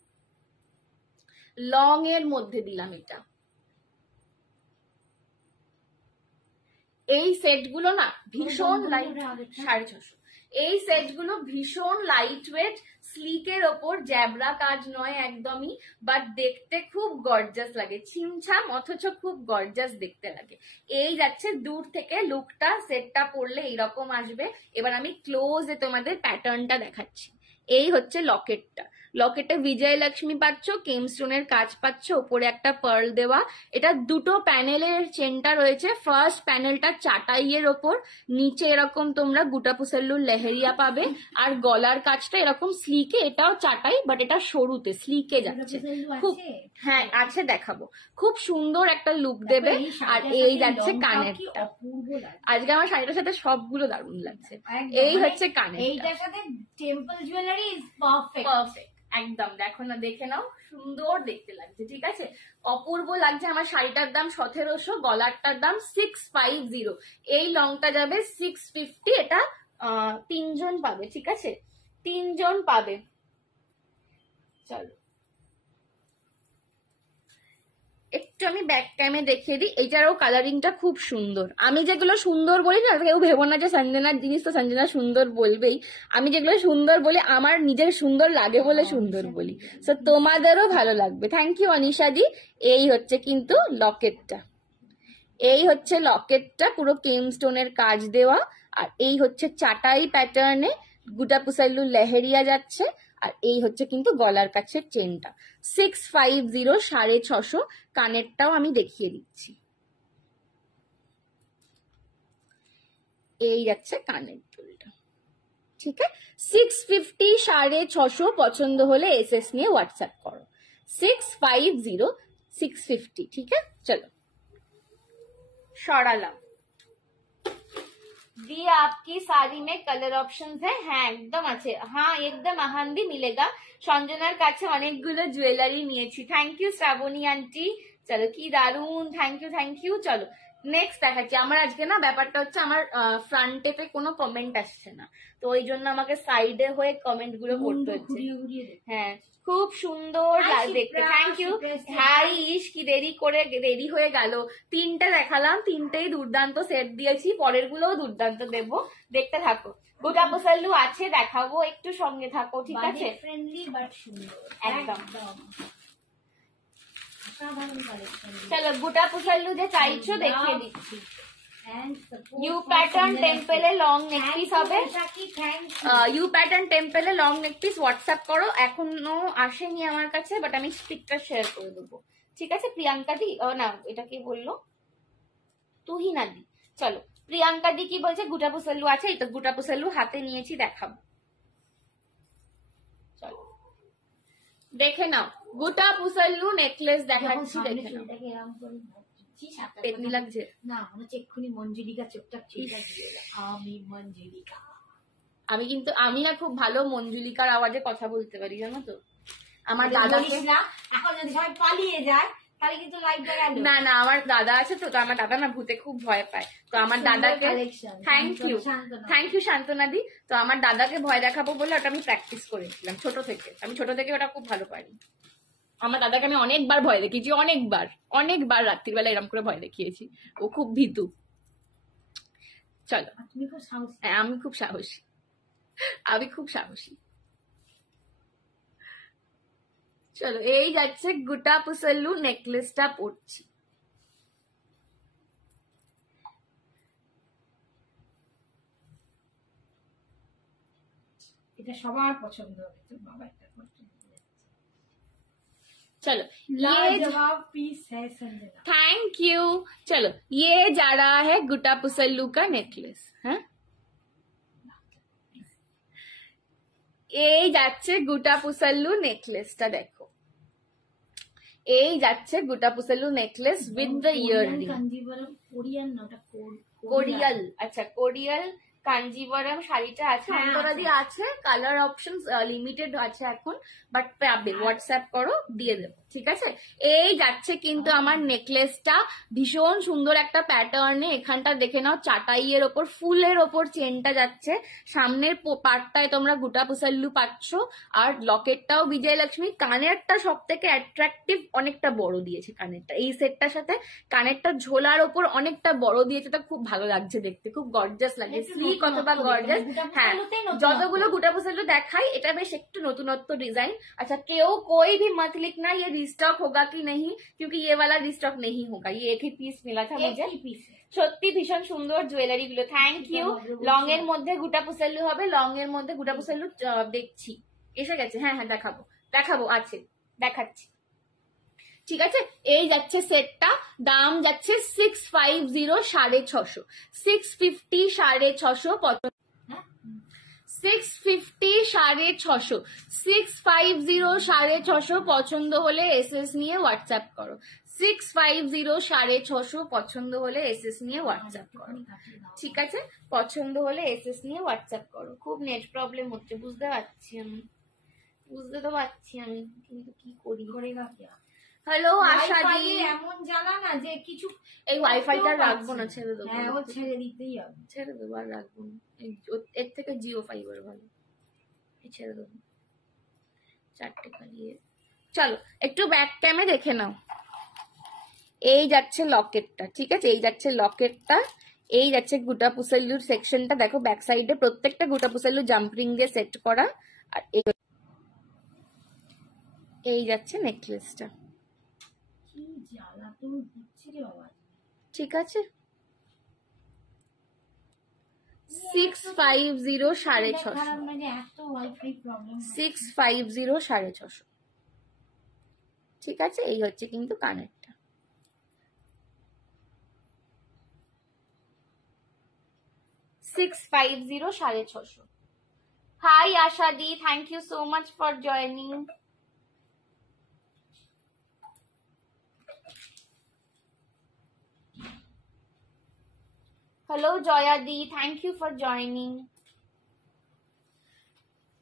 লং এর মধ্যে দিলাম এটা। এই সেট গুলো না ভীষণ লাইট, 650। এই সেট গুলো ভীষণ লাইট ওয়েট, স্লিকের ওপর, জ্যাবরা কাজ নয় একদমই, বাট দেখতে খুব গর্জাস লাগে, ছিমছাম অথচ খুব গর্জাস দেখতে লাগে। এই যাচ্ছে দূর থেকে লুকটা, সেটটা পরলে এইরকম আসবে। এবার আমি ক্লোজে তোমাদের প্যাটার্নটা দেখাচ্ছি। এই হচ্ছে লকেটটা, লকেটে বিজয়লক্ষ্মী পাচ্ছ, কেমস্টোনের কাজ পাচ্ছ, ওপরে একটা পার্ল দেওয়া। এটা দুটো প্যানেলের চেনটা রয়েছে। ফার্স্ট প্যানেলটা চাটাইয়ের ওপর, নিচে এরকম তোমরা গুটাপুসাল্লুর লেহেরিয়া পাবে, আর গলার কাজটা এরকম স্লিকে, এটাও চাটাই বাট এটা সরুতে, স্লিকে যাচ্ছে খুব। হ্যাঁ আছে, দেখাবো, খুব সুন্দর একটা লুক দেবে। আর এই যাচ্ছে কানেরটা, আজকে আমার শাড়িটার সাথে সবগুলো দারুণ লাগছে। এই হচ্ছে কানের, এইটার সাথে temple jewellery is perfect, perfect একদম। দেখো না, দেখে নাও, সুন্দর দেখতে লাগছে, ঠিক আছে, অপূর্ব লাগছে। আমার শাড়িটার দাম 1700, গলারটার দাম 650, এই লংটা যাবে 650। এটা 3 জন পাবে, ঠিক আছে, 3 জন পাবে। চলো একটু আমি ব্যাক ক্যামে দেখিয়ে দিই। এইটারও কালারিংটা খুব সুন্দর। আমি যেগুলো সুন্দর বলি না, কেউ ভেবো না যে সঞ্জনার জিনিস তো সঞ্জনা সুন্দর বলবেই। আমি যেগুলো সুন্দর বলি, আমার নিজের সুন্দর লাগে বলে সুন্দর বলি, সো তোমাদেরও ভালো লাগবে। থ্যাংক ইউ অনিশা দি। এই হচ্ছে কিন্তু লকেটটা, এই হচ্ছে লকেটটা, পুরো কেমস্টোনের কাজ দেওয়া। আর এই হচ্ছে চাটাই প্যাটার্নে গুটাপুসাল্লু লেহেরিয়া যাচ্ছে। আর এই হচ্ছে কিন্তু গলার কাছের চেনটা, 650, 650। কানেরটাও আমি দেখিয়ে দিচ্ছি, এই যাচ্ছে কানের দুলটা, ঠিক আছে। 650, 650 পছন্দ হলে এসএস নিয়ে হোয়াটসঅ্যাপ করো। 650, 650, ঠিক আছে। চলো সরালাম। दी आपकी साड़ी में कलर ऑप्शंस है? হ্যাঁ একদম আছে, হ্যাঁ একদম আহান্দি মিলেগা। সঞ্জনার কাছে অনেকগুলো জুয়েলারি নিয়েছি, থ্যাংক ইউ শ্রাবণী আন্টি। চলো কি দারুন, থ্যাংক ইউ থ্যাংক ইউ। চলো নেক্সট দেখাচ্ছি। আমার আজকে না ব্যাপারটা হচ্ছে, আমার ফ্রন্টে কোনো কমেন্ট আসছে না, তো ওই জন্য আমাকে সাইডে হয়ে কমেন্ট গুলো পড়তে হচ্ছে। হ্যাঁ খুব সুন্দর দেখতে, থ্যাংক ইউ। হাই ইস, কি দেরি হয়ে গেল। 3টে দেখালাম, 3টেই দুর্দান্ত সেট দিয়েছি, পরের গুলোও দুর্দান্ত দেবো, দেখতে থাকো। গুটাপুসাল্লু আছে, দেখাবো, একটু সঙ্গে থাকো, ঠিক আছে। ফ্রেন্ডলি বাট সুন্দর একদম। চলো গুটাপুসাল্লু যে চাইছো দেখিয়ে দিচ্ছি। ইউ প্যাটার্ন টেম্পেলে লং নেক পিস হবে, ইউ প্যাটার্ন টেম্পেলে লং নেক পিস হোয়াটসঅ্যাপ করো। এখনো আসেনি আমার কাছে, বাট আমি পিকটা শেয়ার করে দেবো, ঠিক আছে। প্রিয়াঙ্কা দি, না এটা কি বললো, তুহিনা দি। চলো প্রিয়াঙ্কা দি কি বলছে, গুটাপুসাল্লু আছে, এই তো গুটাপুসাল্লু হাতে নিয়েছি, দেখাবো। চলো দেখে নাও, গুটাপুসাল্লু নেকলেস দেখাচ্ছি, দেখে নাও। পেতনি লাগছে না, মনে হচ্ছে এক্ষুনি মঞ্জুলিকা চোখটা আমি মঞ্জুলিকা। আমি কিন্তু, আমি না খুব ভালো মঞ্জুলিকার আওয়াজে কথা বলতে পারি, জানো তো। আমার দাদাকে না, এখন যদি সবাই পালিয়ে যায় তাহলে কিন্তু লাইভটা গেল। না না, আমার দাদা আছে তো, আমার দাদা না ভূতে খুব ভয় পায়, তো আমার দাদাকে, থ্যাংক ইউ শান্তনা দি। তো আমার দাদাকে ভয় দেখাবো বলে ওটা আমি প্র্যাকটিস করেছিলাম ছোট থেকে, আমি ছোট থেকে ওটা খুব ভালো পারি। আমার দাদাকে আমি অনেকবার ভয় দেখিয়েছি, অনেকবার রাত্রিবেলা এরকম করে ভয় দেখিয়েছি, ও খুব ভীতু। চলো তুমি খুব সাহসী। হ্যাঁ আমি খুব সাহসী। চলো এই যাচ্ছে গুটাপুসাল্লু নেকলেসটা পরছি। এটা সবার পছন্দ হবে, তো বাবা একটা चलो लाजवाब पीस है संजना, थैंक यू। चलो ये जा रहा है गुटापुसल्लू का नेकलेस, হ্যাঁ এই যাচ্ছে গুটাপুসাল্লু নেকলেসটা, দেখো এই যাচ্ছে guttapusalu necklace with the earring. Kanjeevaram কোরিয়ান, নটা কোরিয়াল, আচ্ছা কোরিয়াল কাঞ্জিবরম শাড়িটা আছে, হ্যাঁ, অন্তরাদি আছে, কালার অপশন লিমিটেড আছে এখন, বাট পাবে, হোয়াটসঅ্যাপ করো, দিয়ে দেবো, ঠিক আছে। এই যাচ্ছে কিন্তু আমার নেকলেসটা, ভীষণ সুন্দর একটা প্যাটার্নে, এখানটা দেখে নাও চাটাইয়ের ওপর ফুলের ওপর চেনটা যাচ্ছে, সামনের পার্টটায় তোমরা গোটা পুসাল্লু পাচ্ছ, আর লকেটটাও বিজয়লক্ষ্মী, কানেরটা সব থেকে অ্যাট্রাকটিভ, অনেকটা বড় দিয়েছে কানেরটা, এই সেটটার সাথে কানেরটা ঝোলার ওপর অনেকটা বড় দিয়েছে, তো খুব ভালো লাগছে দেখতে, খুব গর্জাস লাগে, স্লিক অথবা গর্জাস। হ্যাঁ, যতগুলো গোটা পুসাল্লু দেখাই এটা বেশ একটু নতুনত্ব ডিजाइन। अच्छा, कोई भी मत लिखना ये रिस्टॉक होगा कि नहीं, क्योंकि ये वाला रिस्टॉक नहीं होगा, ये एक ही पीस मिला था मुझे। সত্যি ভীষণ সুন্দর জুয়েলারি গুলো, থ্যাংক ইউ। লং এর মধ্যে গোটা পুসাল্লু হবে, লং এর মধ্যে গোটা পুসাল্লু দেখছি এসে গেছে, হ্যাঁ হ্যাঁ দেখাবো দেখাবো, আছে দেখাচ্ছি, ঠিক আছে। এই যাচ্ছে সেটটা, দাম যাচ্ছে 650, 650, 650, 650, 650, 650, 650, 650, পছন্দ হলে এসএস নিয়ে হোয়াটসঅ্যাপ করো, 650, 650, পছন্দ হলে এসএস নিয়ে হোয়াটসঅ্যাপ করো, ঠিক আছে। পছন্দ হলে এসএস নিয়ে হোয়াটসঅ্যাপ করো। খুব নেট প্রবলেম হচ্ছে, বুঝতে পারছি আমি, বুঝতে তো পারছি আমি, কিন্তু কি করি। হ্যালো আশাদি, এমন জানা না যে কিছু, এই ওয়াইফাইটা রাখবো না, ছেড়ে দেবো, হ্যাঁ ও ছেড়ে দিতেই হবে, ছেড়ে দেবো, আর রাখবো না, এর থেকে জিও ফাইবার ভালো, ছেড়ে দেবো, 4 কালিয়ে। চলো একটু ব্যাক টাইমে দেখে নাও, এই যাচ্ছে লকেটটা, ঠিক আছে, এই যাচ্ছে লকেটটা, এই যাচ্ছে গোটা পুসাল্লুর সেকশনটা, দেখো ব্যাক সাইডে প্রত্যেকটা গোটা পুসাল্লু জাম্পিং দিয়ে সেট করা, আর এই যাচ্ছে নেকলেসটা, ঠিক আছে। 650, 650, 650, 650, ঠিক আছে। এই হচ্ছে কিন্তু কানেরটা, 650, 650। হাই আশাদি, thank you so much for joining. Hello জয়াদি, থ্যাংক ইউ ফর জয়নিং।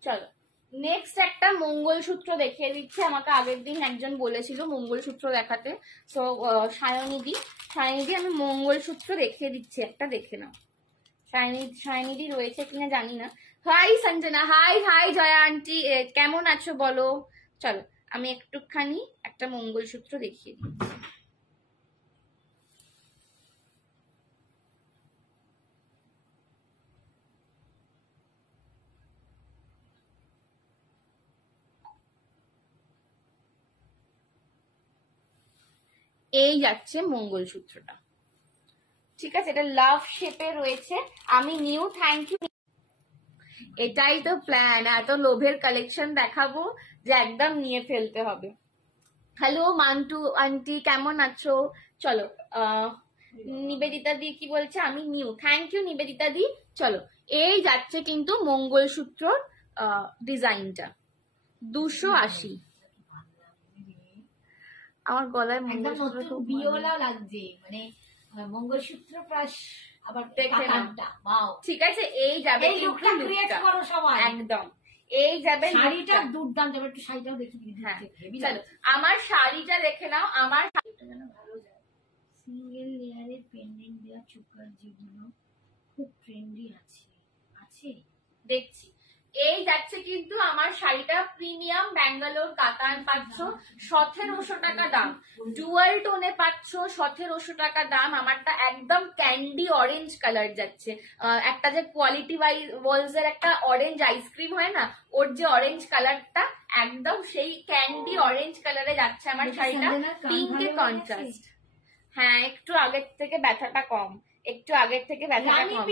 চলো নেক্সট একটা মঙ্গলসূত্র দেখিয়ে দিচ্ছে, আমাকে আগের দিন একজন বলেছিল মঙ্গলসূত্র দেখাতে, সো সায়নিদি, আমি মঙ্গলসূত্র দেখিয়ে দিচ্ছি, একটা দেখে নাও। সায়নিদি রয়েছে কিনা জানি না। Hi Sanjana, hi hi Joya aunty, কেমন আছো বলো। চলো আমি একটুখানি একটা মঙ্গলসূত্র দেখিয়ে দিচ্ছি। এই যাচ্ছে মঙ্গলসূত্রটা, ঠিক আছে, এটা লাভ শেপে রয়েছে, আমি নিউ, থ্যাংক ইউ। এটাই তো প্ল্যান, এত লোভের কালেকশন দেখাবো যে একদম নিয়ে ফেলতে হবে। হ্যালো মান্টু আন্টি, কেমন আছো। চলো নিবেদিতা দি কি বলছে, আমি নিউ, থ্যাংক ইউ নিবেদিতা দি। চলো এই যাচ্ছে কিন্তু মঙ্গলসূত্রর ডিজাইনটা, 280। আমার গলায় মঙ্গলসূত্র খুব বিয়োলা লাগছে, মানে মঙ্গলসূত্র প্লাস আবার ঠিক আছে। এই যাবে একদম, এই যাবে শাড়িটা দুর্দান্ত, একটু শাড়িটাও দেখি। হ্যাঁ চলো আমার শাড়িটা দেখে নাও, আমার শাড়িটা যেন ভালো যায়। সিঙ্গেল লেয়ারের পেন্ডেন্ট দেওয়া চোকার যেগুলো খুব ট্রেন্ডি আছে দেখছি। এই যাচ্ছে কিন্তু আমার শাড়িটা, প্রিমিয়াম ব্যাঙ্গালোর কাতান পাচ্ছ, 1700 টাকা দাম, ডুয়াল টোনে পাচ্ছ, 1700 টাকা দাম। আমারটা একদম ক্যান্ডি অরেঞ্জ কালার যাচ্ছে, একটা যে কোয়ালিটি ওয়াইজ এর একটা অরেঞ্জ আইসক্রিম হয় না, ওর যে অরেঞ্জ কালারটা একদম সেই ক্যান্ডি অরেঞ্জ কালারে যাচ্ছে আমার শাড়িটা, পিঙ্কে কন্ট্রাস্ট। হ্যাঁ একটু আগের থেকে ব্যথাটা কম, একটু আগের থেকে ব্যথাটা কম।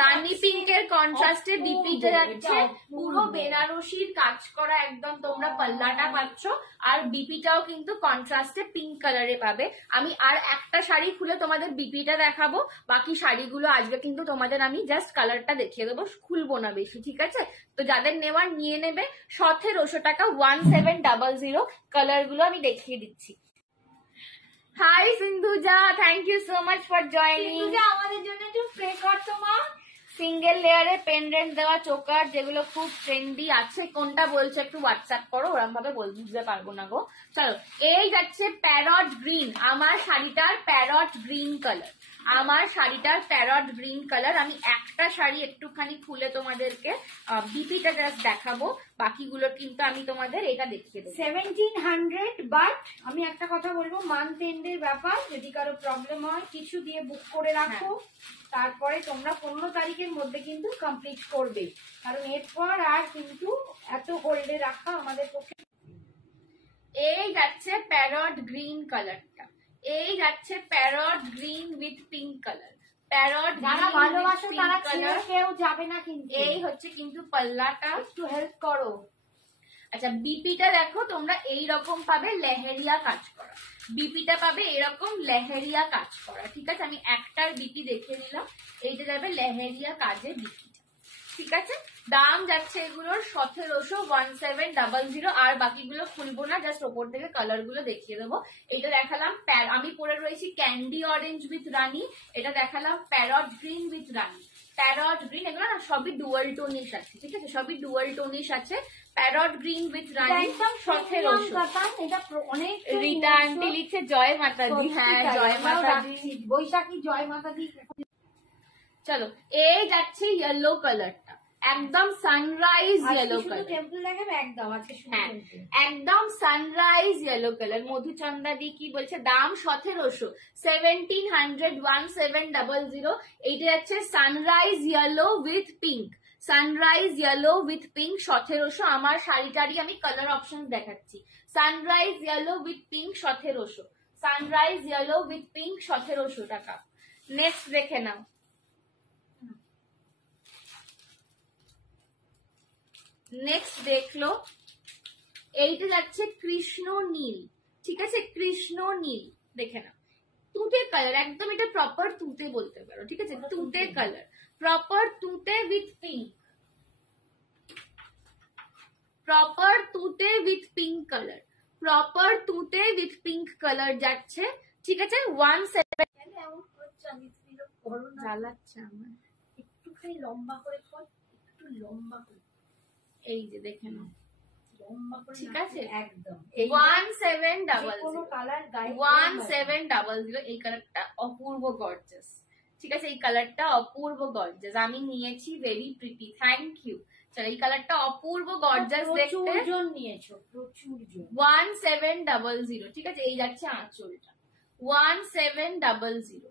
রানী পিঙ্কের কন্ট্রাস্টে বিপিটা যাচ্ছে, পুরো বেনারসির কাজ করা একদম তোমরা পাল্লাটা পাচ্ছ, আর বিপিটাও কিন্তু কন্ট্রাস্টে পিঙ্ক কালারে পাবে। আমি আর একটা শাড়ি খুলে তোমাদের বিপিটা দেখাবো, বাকি শাড়িগুলো আজকে কিন্তু তোমাদের আমি জাস্ট কালারটা দেখিয়ে দেবো, খুলবো না বেশি, ঠিক আছে। তো যাদের নেওয়ার নিয়ে নেবে, 1700 টাকা, 1700 কালার গুলো আমি দেখিয়ে দিচ্ছি। Hi Sindhuja, thank you so much for joining. Sindhuja আমাদের জন্য একটু প্রে কর তো মা। সিঙ্গেল লেয়ারে পেন্ডেন্ট দেওয়া চোকার, যেগুলো খুব ট্রেন্ডি আছে। কোনটা বলছো একটু হোয়াটসঅ্যাপ করো, ওরকম ভাবে বুঝতে পারবো না গো। চলো, এই যাচ্ছে প্যারট গ্রিন, আমার শাড়িটার প্যারট গ্রিন কালার, আমার শাড়িটার প্যারট গ্রিন কালার। আমি একটা শাড়ি একটুখানি খুলে তোমাদেরকে বিপিটা জাস্ট দেখাবো, বাকিগুলো কিন্তু আমি তোমাদের এটা দেখিয়ে দেবো। 1700, বাট আমি একটা কথা বলবো, মান্থ এন্ডের ব্যাপার, যদি কারো প্রবলেম হয় কিছু দিয়ে বুক করে রাখো, তারপরে তোমরা 15 তারিখের মধ্যে কিন্তু কমপ্লিট করবে, কারণ এরপর আর কিন্তু এত হোল্ডে রাখা আমাদের পক্ষে। এই যাচ্ছে প্যারট গ্রিন কালারটা, এই যাচ্ছে parrot green with pink colour, parrot যারা ভালোবাসো তারা কেউ যাবে না কিন্তু। এই হচ্ছে কিন্তু পাল্লাটা, একটু হেল্প করো। আচ্ছা, বিপিটা দেখো তোমরা এইরকম পাবে লেহেরিয়া কাজ করা, বিপিটা পাবে এরকম লেহেরিয়া কাজ করা, ঠিক আছে। আমি একটার বিপি দেখে নিলাম, এইটা যাবে লেহেরিয়া কাজে বিপিটা, ঠিক আছে। দাম যাচ্ছে এগুলোর 1700 আর বাকিগুলো খুলবো না, জাস্ট ওপর থেকে কালার গুলো দেখিয়ে দেবো। এটা দেখালাম আমি পরে রয়েছি ক্যান্ডি অরেঞ্জ উইথ রানী, এটা দেখালাম parrot green with Rani, parrot green, এগুলো না সবই ডুয়াল টোনিশ আছে, ঠিক আছে, সবই ডুয়াল টোনিশ আছে। প্যারট গ্রিন উইথ রানী 1700। এটা অনেক রিতা আন্টি লিখছে জয় মাতাজি, হ্যাঁ জয় মাতাজি, বৈশাখী জয় মাতাজি। চলো, এই যাচ্ছে ইয়েলো কালারটা, একদম সানরাইজ ইয়েলো কালার, টেম্পল দেখাবে একদম আজকে শুধু টেম্পল, একদম সানরাইজ ইয়েলো কালার। মধুচন্দ্রা দি কি বলছে, দাম 1700, 1700, এইটা যাচ্ছে sunrise yellow with pink, sunrise yellow with pink 1700। আমার শাড়িটারই আমি কালার অপশন দেখাচ্ছি, sunrise yellow with pink 1700, sunrise yellow with pink 1700 টাকা। নেক্সট দেখে নাও, নেক্সট দেখলো, এইটা যাচ্ছে কৃষ্ণ নীল, ঠিক আছে, কৃষ্ণ নীল, দেখে নাও, তুতে কালার একদম, এটা প্রপার তুতে বলতে পারো, ঠিক আছে, তুতে কালার, প্রপার তুতে উইথ পিঙ্ক, প্রপার তুতে উইথ পিঙ্ক কালার, প্রপার তুতে উইথ পিঙ্ক কালার যাচ্ছে, ঠিক আছে। 17 জ্বালাচ্ছে আমার, একটুখানি লম্বা করে কর, একটু লম্বা করে, এই যে দেখে নাও, লম্বা করে, ঠিক আছে, একদম 1700, এই কালারটা অপূর্ব গর্জাস, ঠিক আছে, এই কালারটা অপূর্ব গর্জাস, আমি নিয়েছি, ভেরি প্রিটি, থ্যাংক ইউ। চলো, এই কালারটা অপূর্ব গর্জাস দেখতে, প্রচুর জন নিয়েছো, প্রচুর জন। 1700, ঠিক আছে, এই যাচ্ছে আঁচলটা, 1700।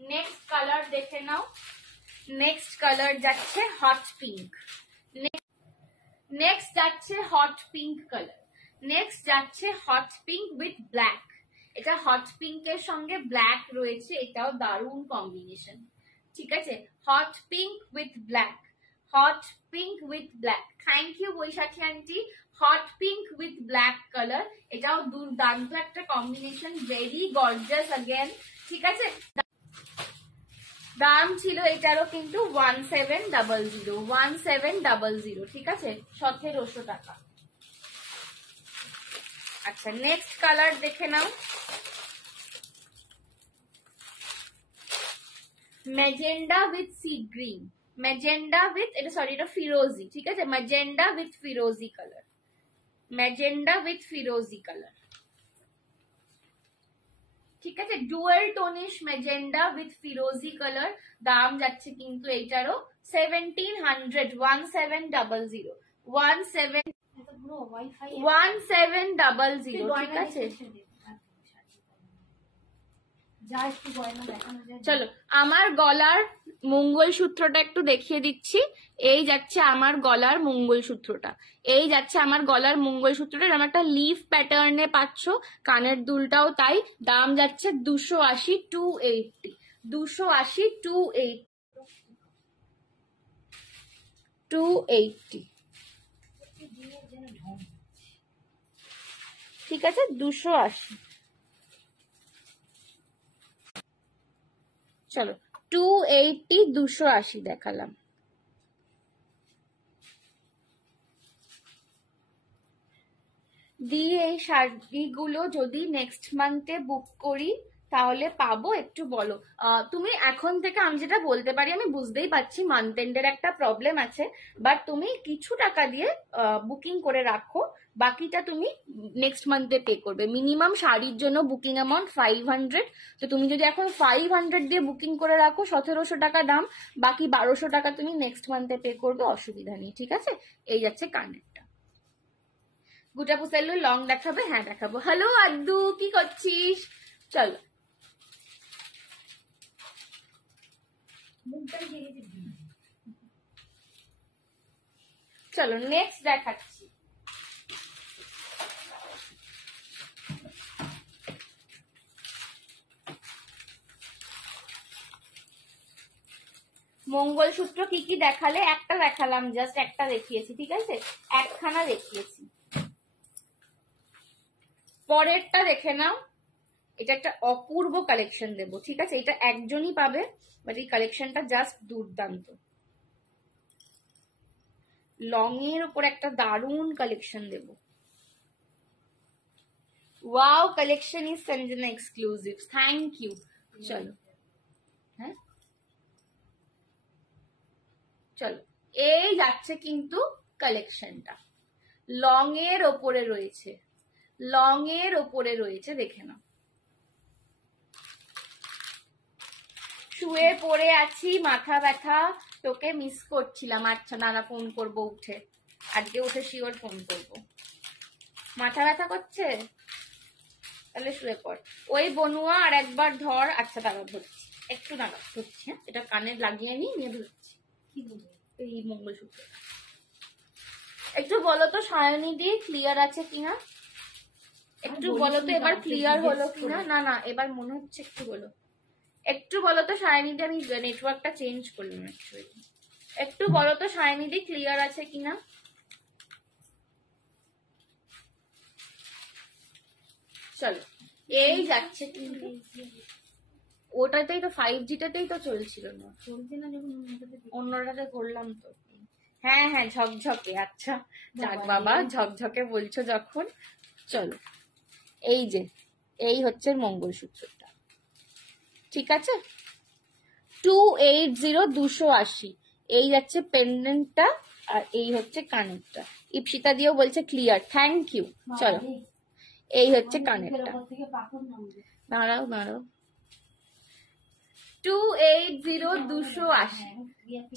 নেক্সট কালার দেখে নাও, নেক্সট কালার যাচ্ছে হট পিঙ্ক, নেক্সট যাচ্ছে হট পিঙ্ক কালার, নেক্সট যাচ্ছে হট পিঙ্ক উইথ ব্ল্যাক, এটা হট পিঙ্কের সঙ্গে ব্ল্যাক রয়েছে, এটাও দারুণ কম্বিনেশন, ঠিক আছে, hot pink with black, hot pink with black, thank you Baishakhi aunty, hot pink with black colour, এটাও দুর্দান্ত একটা কম্বিনেশন, ভেরি গর্জাস अगेन, ঠিক আছে। দাম ছিল এটারও কিন্তু 1700, ঠিক আছে, 1700 টাকা। আচ্ছা, নেক্সট কালার দেখে নাও, magenta with sea green, magenta with, এটা সরি এটা ফিরোজি, ঠিক আছে, ম্যাজেন্ডা উইথ ফিরোজি কালার, ম্যাজেন্ডা উইথ ফিরোজি কালার, ঠিক আছে, ডুয়াল টোনিশ ম্যাজেন্ডা উইথ ফিরোজি কালার, দাম যাচ্ছে কিন্তু এইটারও 1700, 1700, ঠিক আছে। চলো, আমার গলার মঙ্গলসূত্রটা একটু দেখিয়ে দিচ্ছি, এই যাচ্ছে আমার গলার মঙ্গলসূত্রটা, এই যাচ্ছে আমার গলার মঙ্গলসূত্রটা, এরকম একটা লিফ প্যাটার্নে পাচ্ছ, কানের দুলটাও তাই, দাম যাচ্ছে 280, 280, 280, 280, ঠিক আছে, 280। চলো, 280, 280 দেখালাম। দিয়ে এই শাড়িগুলো যদি নেক্সট মান্থে বুক করি তাহলে পাবো একটু বলো। তুমি এখন থেকে, আমি যেটা বলতে পারি, আমি বুঝতেই পারছি মান্থ এন্ডের একটা প্রবলেম আছে, বাট তুমি কিছু টাকা দিয়ে বুকিং করে রাখো, বাকিটা তুমি নেক্সট মান্থে পে করবে। মিনিমাম শাড়ির জন্য বুকিং অ্যামাউন্ট 500, তো তুমি যদি এখন 500 দিয়ে বুকিং করে রাখো, 1700 টাকা দাম, বাকি 1200 টাকা তুমি নেক্সট মান্থে পে করবে, অসুবিধা নেই, ঠিক আছে? এই যাচ্ছে কানেরটা। গুটা পুসাইলো লং দেখাবে? হ্যাঁ দেখাবো। হ্যালো আদ্দু, কি করছিস? চলো চলো নেক্সট দেখাচ্ছি। মঙ্গলসূত্র কি কি দেখালে? একটা দেখালাম, জাস্ট একটা দেখিয়েছি, ঠিক আছে? একখানা দেখিয়েছি। পরেরটা দেখে নাও। এটা একটা অপূর্ব কালেকশন দেবো, ঠিক আছে? এটা একজনই পাবে, বাট এই কালেকশনটা জাস্ট দুর্দান্ত। লং এর উপর একটা দারুণ কালেকশন দেবো। Wow, collection is Sanjana exclusive, thank you. চলো, হ্যাঁ চলো, এই যাচ্ছে কিন্তু কালেকশনটা। লং এর ওপরে রয়েছে, লং এর ওপরে রয়েছে, দেখে নাও। শুয়ে পড়ে আছি, মাথা ব্যথা, তোকে মিস করছিলাম। আচ্ছা নানা, ফোন করবো উঠে, আজকে উঠে শিওর ফোন করবো। মাথা ব্যথা করছে, তাহলে শুয়ে পড়। ওই বনুয়া আর একবার ধর। আচ্ছা দাঁড়া, ধরছি, একটু দাঁড়া, ধরছি। হ্যাঁ, এটা কানে লাগিয়ে নিয়ে ধরছি। কি বলবো? এই মঙ্গলসূত্র একটু বলো তো সায়নী দি, ক্লিয়ার আছে কিনা একটু বলো তো। এবার ক্লিয়ার হলো কিনা? না না, এবার মনে হচ্ছে একটু বলো, একটু বলো তো সায়নী দি। আমি নেটওয়ার্কটা চেঞ্জ করলাম অ্যাকচুয়ালি। একটু বলো তো সায়নী দি, ক্লিয়ার আছে কিনা? চলো, এই যাচ্ছে কিন্তু। ওটাতেই তো 5G-টাতেই তো চলছিল না, চলছে না যখন অন্যটাতে করলাম তো। হ্যাঁ হ্যাঁ, ঝকঝকে। আচ্ছা যাক বাবা, ঝকঝকে বলছো যখন। চলো, এই যে এই হচ্ছে মঙ্গলসূত্রটা, ঠিক আছে? 280, 280। এই যাচ্ছে পেন্ডেন্টটা, আর এই হচ্ছে কানেরটা। ইপসিতা দিয়েও বলছে ক্লিয়ার, থ্যাংক ইউ। চলো, এই হচ্ছে কানেরটা। দাঁড়াও দাঁড়াও, 280, 280,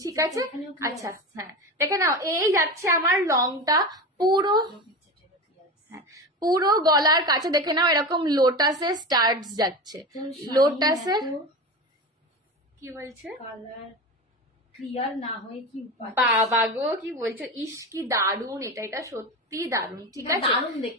ঠিক আছে? আচ্ছা হ্যাঁ, দেখে নাও। এই যাচ্ছে আমার লংটা পুরো, হ্যাঁ পুরো গলার কাছে, দেখে নাও এরকম লোটাসের স্টার্টস যাচ্ছে। লোটাসের কি বলছে? কালার ক্লিয়ার না হয় কি বাবা গো, কি বলছো? ইস কি দারুন, এটা এটা সত্যি দারুন, ঠিক আছে?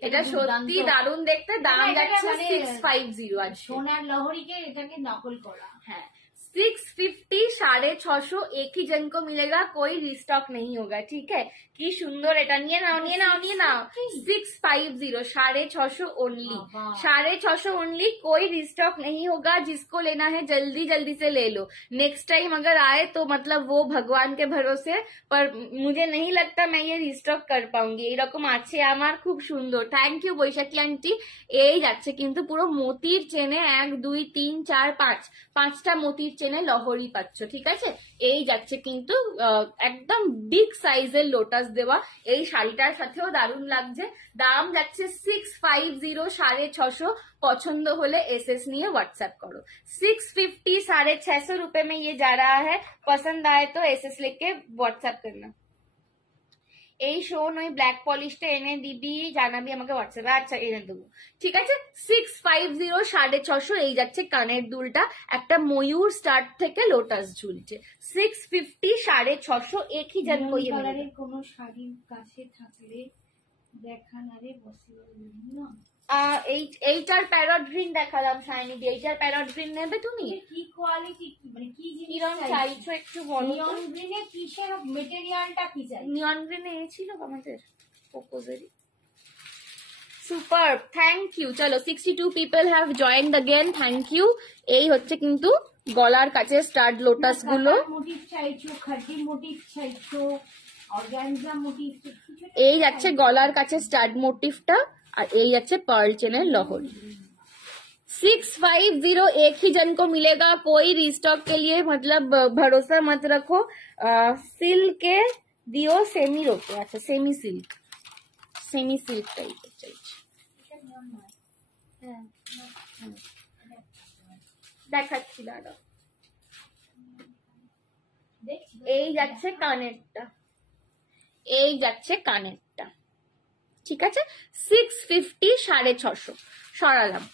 এটা সত্যি দারুন দেখতে। দাম যাচ্ছে 650। আর সোনার লহরীকে এটাকে নকল করা। হ্যাঁ, 650, 650। एक ही जन को मिलेगा, कोई रिस्टॉक नहीं होगा, ठीक है? কি সুন্দর, এটা নিয়ে নাও, নিয়ে নাও, নিয়ে নাও। 650, 650 ओनली, 650 ओनली। कोई रिस्टॉक नहीं होगा, जिसको लेना है जल्दी जल्दी से ले लो। नेक्स्ट टाइम अगर आए तो मतलब वो भगवान के भरोसे, पर मुझे नहीं लगता मैं ये रिस्टॉक कर पाऊंगी। এরকম আছে আমার, খুব সুন্দর। Thank you Baishakhi aunty. এই যাচ্ছে কিন্তু পুরো মতির চেনে, 1 2 3 4 5, 5টা মতির চেনে লহরি পাচ্ছ, ঠিক আছে? এই যাচ্ছে কিন্তু একদম বিগ সাইজের লোটাস দেওয়া। এই শাড়িটার সাথেও দারুণ লাগছে। দাম যাচ্ছে 650, 650। পছন্দ হলে এসএস নিয়ে হোয়াটসঅ্যাপ করো। 650, 650 रुपए में ये जा रहा है। पसंद आए तो एसएस लेके व्हाट्सঅ্যাপ करना। এই শোন, ওই ব্ল্যাক পলিশটা এনে দিবি, জানাবি আমাকে হোয়াটসঅ্যাপে। আচ্ছা এনে দেবো, ঠিক আছে? 650, 650। এই যাচ্ছে কানের দুলটা, একটা ময়ূর স্টার্ট থেকে লোটাস ঝুলছে। 650, 650। একই জন কই কালারের কোন শাড়ির কাছে থাকলে দেখান। আরে বসে না, এইটার প্যারট গ্রিন দেখালাম সাইনি দি। এইটার প্যারট গ্রিন নেবে তুমি? কি কোয়ালিটি, মানে কি জিনিস চাইছো একটু বলো। নিয়ন গ্রিনে কিসের মেটেরিয়ালটা কি চাই? নিয়ন গ্রিনে এই ছিল আমাদের প্রপোজালি। Super, thank you. চলো, 62 people have joined again, thank you. এই হচ্ছে কিন্তু গলার কাছে স্টার্ট লোটাস গুলো। মোটিভ চাইছো, খাদি মোটিভ চাইছো, অর্গানজা মোটিভ। এই যাচ্ছে গলার কাছে স্টার্ট মোটিভটা, আর এই যাচ্ছে পার্ল চেনের লহরি। 650 एक ही जन को मिलेगा, कोई रिस्टॉक के लिए मतलब भरोसा मत रखो। सिल्क के दियो सेमी रोके, अच्छा सेमी सिल्क टाइप দেখাচ্ছি দাদা। এই যাচ্ছে কানেরটা, এই যাচ্ছে কানেরটা, ঠিক আছে 650 650 সরালাম।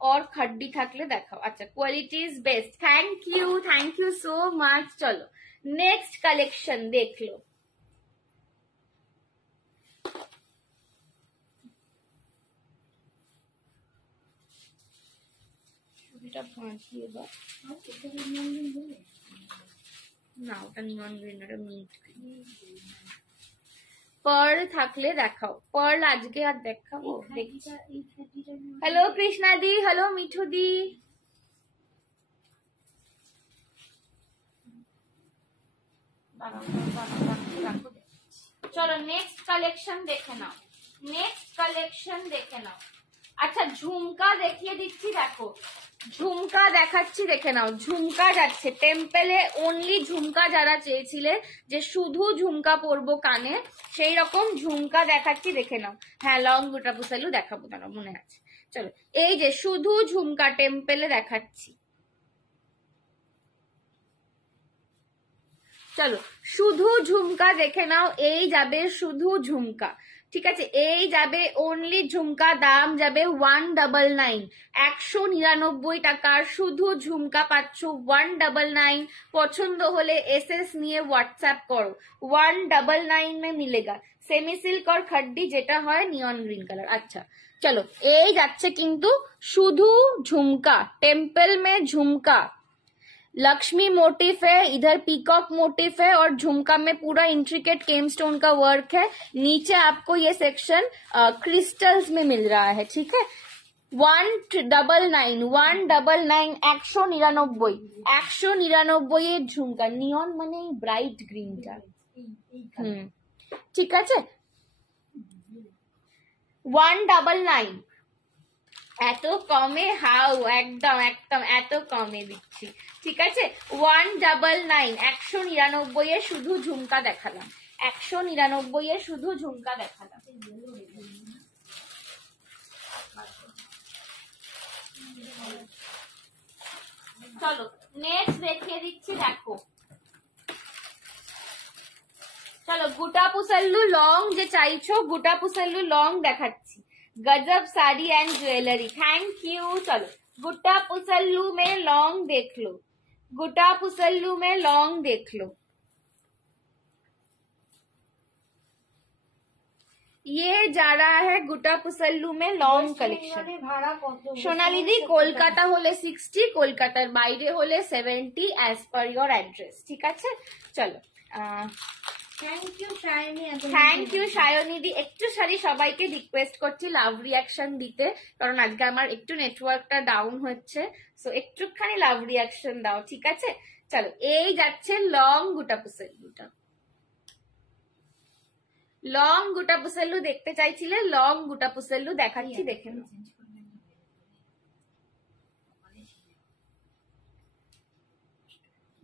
और खड्डी থাকলে দেখাও। আচ্ছা quality is best, thank you so much. চলো নেক্সট কালেকশন দেখ লো। না ওটা নিয়ন গ্রিন, ওটা মিট গ্রিন। পার্ল থাকলে দেখাও, পার্ল আজকে আর দেখাবো। হ্যালো কৃষ্ণা দি, হ্যালো মিঠু দি। চলো নেক্সট কালেকশন দেখে নাও, আচ্ছা ঝুমকা দেখিয়ে দিচ্ছি, দেখো ঝুমকা দেখাচ্ছি দেখে নাও। ঝুমকা যাচ্ছে টেম্পেলে, অনলি ঝুমকা যারা চেয়েছিলে যে শুধু ঝুমকা পরবো কানে, সেই রকম ঝুমকা দেখাচ্ছি দেখে নাও। হ্যাঁ লং গোটা পুসালু দেখাবো, দাঁড়াও মনে আছে। চলো এই যে শুধু ঝুমকা টেম্পেলে দেখাচ্ছি, চলো শুধু ঝুমকা দেখে নাও। এই যাবে শুধু ঝুমকা, ঠিক আছে এই যাবে অনলি ঝুমকা, দাম যাবে 199, 199 টাকার শুধু ঝুমকা পাচ্ছ 199। পছন্দ হলে এসএস নিয়ে হোয়াটসঅ্যাপ করো, 199 में मिलेगा। सेमी सिल्क और खड्डी যেটা হয় নিয়ন গ্রিন কালার। আচ্ছা চলো এই যাচ্ছে কিন্তু শুধু ঝুমকা, टेम्पल में झुमका, लक्ष्मी मोटिफ है, इधर पीकॉक मोटिफ है और झुमका में पूरा इंट्रिकेट केम स्टोन का वर्क है। नीचे आपको ये सेक्शन क्रिस्टल्स में मिल रहा है, ठीक है 199 199 এর ঝুমকা, নিয়ন মানে ব্রাইট গ্রিনটা, ঠিক আছে 199। এত কমে হাউ, একদম এত কমে দিচ্ছি, ঠিক আছে 199, 199 এ শুধু ঝুমকা দেখালাম, 199 এ শুধু ঝুমকা দেখালাম। চলো নেক্সট দেখিয়ে দিচ্ছি, দেখো চলো গুটা পুসাল্লু লং যে চাইছো, গুটা পুসাল্লু লং দেখাচ্ছি। गजब sari and jewellery, thank you. चलो गुट्टा पुसल्लू में लॉन्ग देख लो, गुट्टा पुसल्लू में लॉन्ग देख लो। ये जा रहा है गुट्टा पुसल्लू में लॉन्ग कलेक्शन। सोनाली दी कोलकाता होले 60, कोलकातार বাইরে হলে 70 as per your address, ঠিক আছে চলো থ্যাংক ইউ সায়নী দি। একটু সারি সবাইকে রিকোয়েস্ট করছি লাভ রিয়াকশন দিতে, কারণ আজকে আমার একটু নেটওয়ার্কটা ডাউন হচ্ছে, সো একটুখানি লাভ রিয়াকশন দাও, ঠিক আছে চলো এই যাচ্ছে লং গুটা পুসাল্লুটা। লং গুটা পুসাল্লু দেখতে চাইছিলে, লং গুটা পুসাল্লু দেখাচ্ছি দেখে নাও।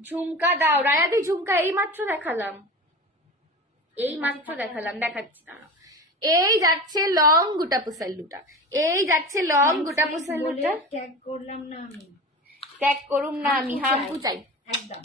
ঝুমকা দাও রায়াদি, ঝুমকা এই মাত্র দেখালাম, এই মাত্র দেখালাম, দেখাচ্ছি না। এই যাচ্ছে লং গুটা পুসাল্লুটা, এই যাচ্ছে লং গুটা পুসাল্লুটা। ট্যাগ করলাম না আমি, ট্যাগ করুম না আমি, হাম্পু চাই একদম।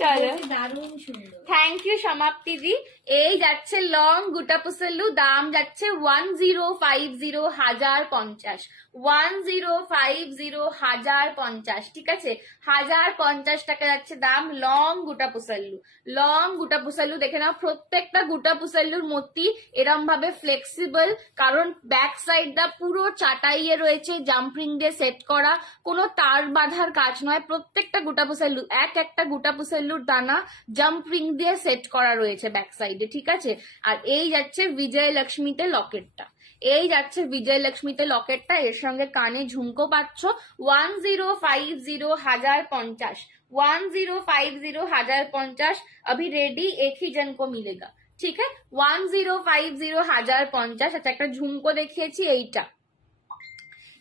চলো দারুণ সুন্দর, থ্যাংক ইউ সমাপ্তি দি। এই যাচ্ছে লং গুটা পুসাল্লু, দাম যাচ্ছে 1050, 1050, 1050, 1050, ঠিক আছে 1050 টাকা যাচ্ছে দাম লং গুটা পুসাল্লু। লং গুটা পুসাল্লু দেখে নাও, প্রত্যেকটা গুটা পুসাল্লুর মধ্যে এরম ভাবে ফ্লেক্সিবল, কারণ ব্যাক সাইডটা পুরো চাটাইয়ে রয়েছে, জাম্পিং দিয়ে সেট করা, কোনো তার বাঁধার কাজ নয়। প্রত্যেকটা গুটা পুসাল্লু একটা গুটা পুসাল্লুর দানা জাম্প রিং দিয়ে সেট করা রয়েছে ব্যাক সাইডে, ঠিক আছে। আর এই যাচ্ছে বিজয়লক্ষ্মীতে লকেটটা, এই যাচ্ছে বিজয়লক্ষ্মীতে লকেটটা, এর সঙ্গে কানে ঝুমকো পাচ্ছ 1050, 1050, 1050, 1050। अभी रेडी एक ही जन को मिलेगा, ঠিক আছে 1050, 1050। আচ্ছা একটা ঝুমকো দেখিয়েছি, এইটা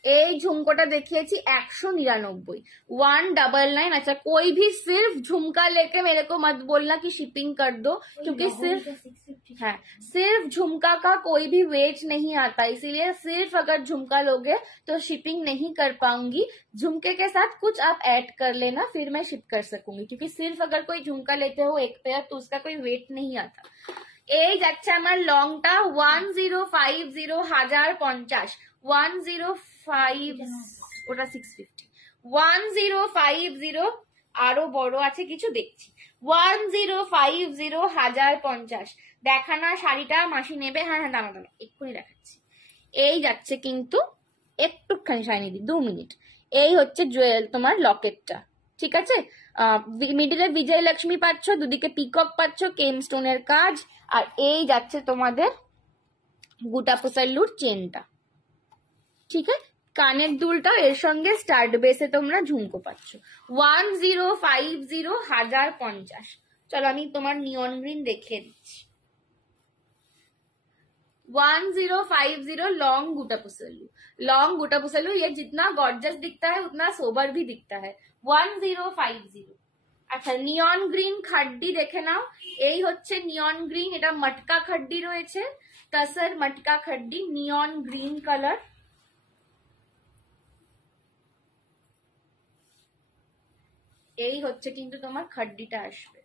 এই ঝুমকোটা দেখিয়েছি 199, 199। अच्छा कोई भी सिर्फ झुमका लेके मेरे को मत बोलना कि शिपिंग कर दो, क्योंकि सिर्फ है सिर्फ झुमका का कोई भी वेट नहीं आता, इसीलिए सिर्फ अगर झुमका लोगे तो शिपिंग नहीं कर पाऊंगी। झुमके के साथ कुछ आप ऐड कर लेना, फिर मैं शिप कर सकूंगी, क्योंकि सिर्फ अगर कोई झुमका लेते हो एक पेयर तो उसका कोई वेट नहीं आता। এই যাচ্ছে আমার লংটা 1050, 1050, 105, ওটা 650, 1050, আরো বড় আছে কিছু দেখছি, 1050, 1050। দেখা না শাড়িটা মাসি নেবে? হ্যাঁ হ্যাঁ দাঁড়া দাঁড়া এক্ষুনি দেখাচ্ছি। এই যাচ্ছে কিন্তু একটুখানি শাইনি দি 2 মিনিট। এই হচ্ছে তোমার লকেটটা, ঠিক আছে? মিডিলে বিজয় লক্ষ্মী পাচ্ছ, দুদিকে পিকক পাচ্ছ, কেম স্টোনের কাজ, আর এই যাচ্ছে তোমাদের গোটা পোসাল্লুর চেনটা, ঠিক আছে? কানের দুলটা এর সঙ্গে স্টার্ট বেসে তোমরা ঝুমকো পাচ্ছ। 1050, 1050। চলো আমি তোমার নিয়ন গ্রিন দেখিয়ে দিচ্ছি। 1050 लॉन्ग गुटा पुसल्लू, लॉन्ग गुटा पुसल्लू। ये जितना गॉर्जस दिखता है उतना सोबर भी दिखता है। 1050। আচ্ছা নিয়ন গ্রিন খাড্ডি দেখে নাও, এই হচ্ছে নিয়ন গ্রিন, এটা মটকা খাড্ডি রয়েছে, তসর মটকা খাড্ডি, নিয়ন গ্রিন কালার। এই হচ্ছে কিন্তু তোমার খাড্ডিটা আসবে,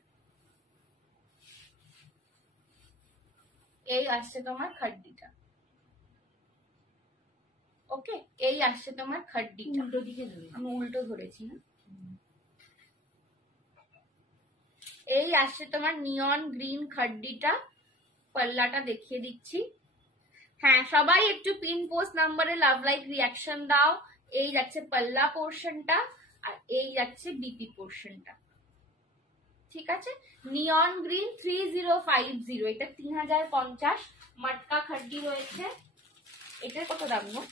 এই আসছে তোমার খাড্ডিটা, ওকে? এই আসছে তোমার খাড্ডিটা, উল্টো দিকে ধরে, আমি উল্টো ধরেছি না। এই আসছে তোমার নিয়ন গ্রিন খাড্ডিটা, পাল্লাটা দেখিয়ে দিচ্ছি। হ্যাঁ সবাই একটু পিন পোস্ট নাম্বারে লাভ লাইক রিয়াকশন দাও। এই যাচ্ছে পাল্লা পোর্শনটা, আর এই যাচ্ছে বিপি পোর্শনটা, ঠিক আছে? নিয়ন গ্রিন 3050, এটা 3050, মটকা খাড্ডি রয়েছে। এটার কত দাম গো?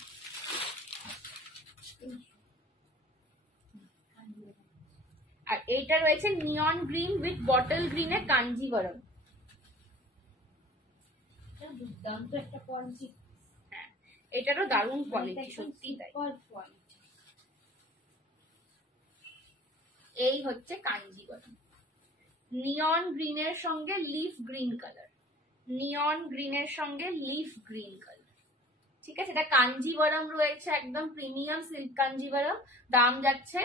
আর এইটা রয়েছে নিয়ন গ্রিন উইথ বটল গ্রিনে কাঞ্জিভরম। দুর্দান্ত একটা কোয়ালিটি, হ্যাঁ এটারও দারুণ কোয়ালিটি, সত্যি তাই। এই হচ্ছে কাঞ্জিভরম, নিয়ন গ্রিনের সঙ্গে লিফ গ্রিন কালার, নিয়ন গ্রিনের সঙ্গে লিফ গ্রিন কালার, ঠিক আছে? এটা কাঞ্জিভরম রয়েছে, একদম প্রিমিয়াম সিল্ক কাঞ্জিভরম। দাম যাচ্ছে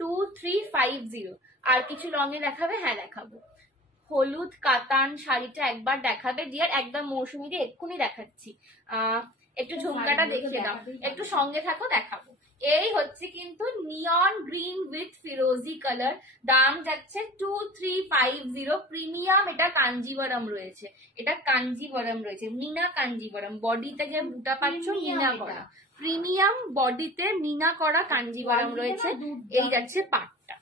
2350। আর কিছু লং এ দেখাবে? হ্যাঁ দেখাবো। হলুদ কাতান শাড়িটা একবার দেখাবে ডিয়ার, একদম মৌসুমী দিয়ে এক্ষুনি দেখাচ্ছি। একটু ঝুমকাটা দেখিয়ে দাও, একটু সঙ্গে থাকো দেখাবো। এই হচ্ছে কিন্তু নিয়ন গ্রিন উইথ ফিরোজি কালার, দাম যাচ্ছে 2350, প্রিমিয়াম। এটা কাঞ্জিভরম রয়েছে, এটা কাঞ্জিভরম রয়েছে, মিনা কাঞ্জিভরম। বডিতে যে বুটা পাচ্ছ মিনা করা, প্রিমিয়াম বডিতে মিনা করা কাঞ্জিভরম রয়েছে। এই যাচ্ছে পাটটা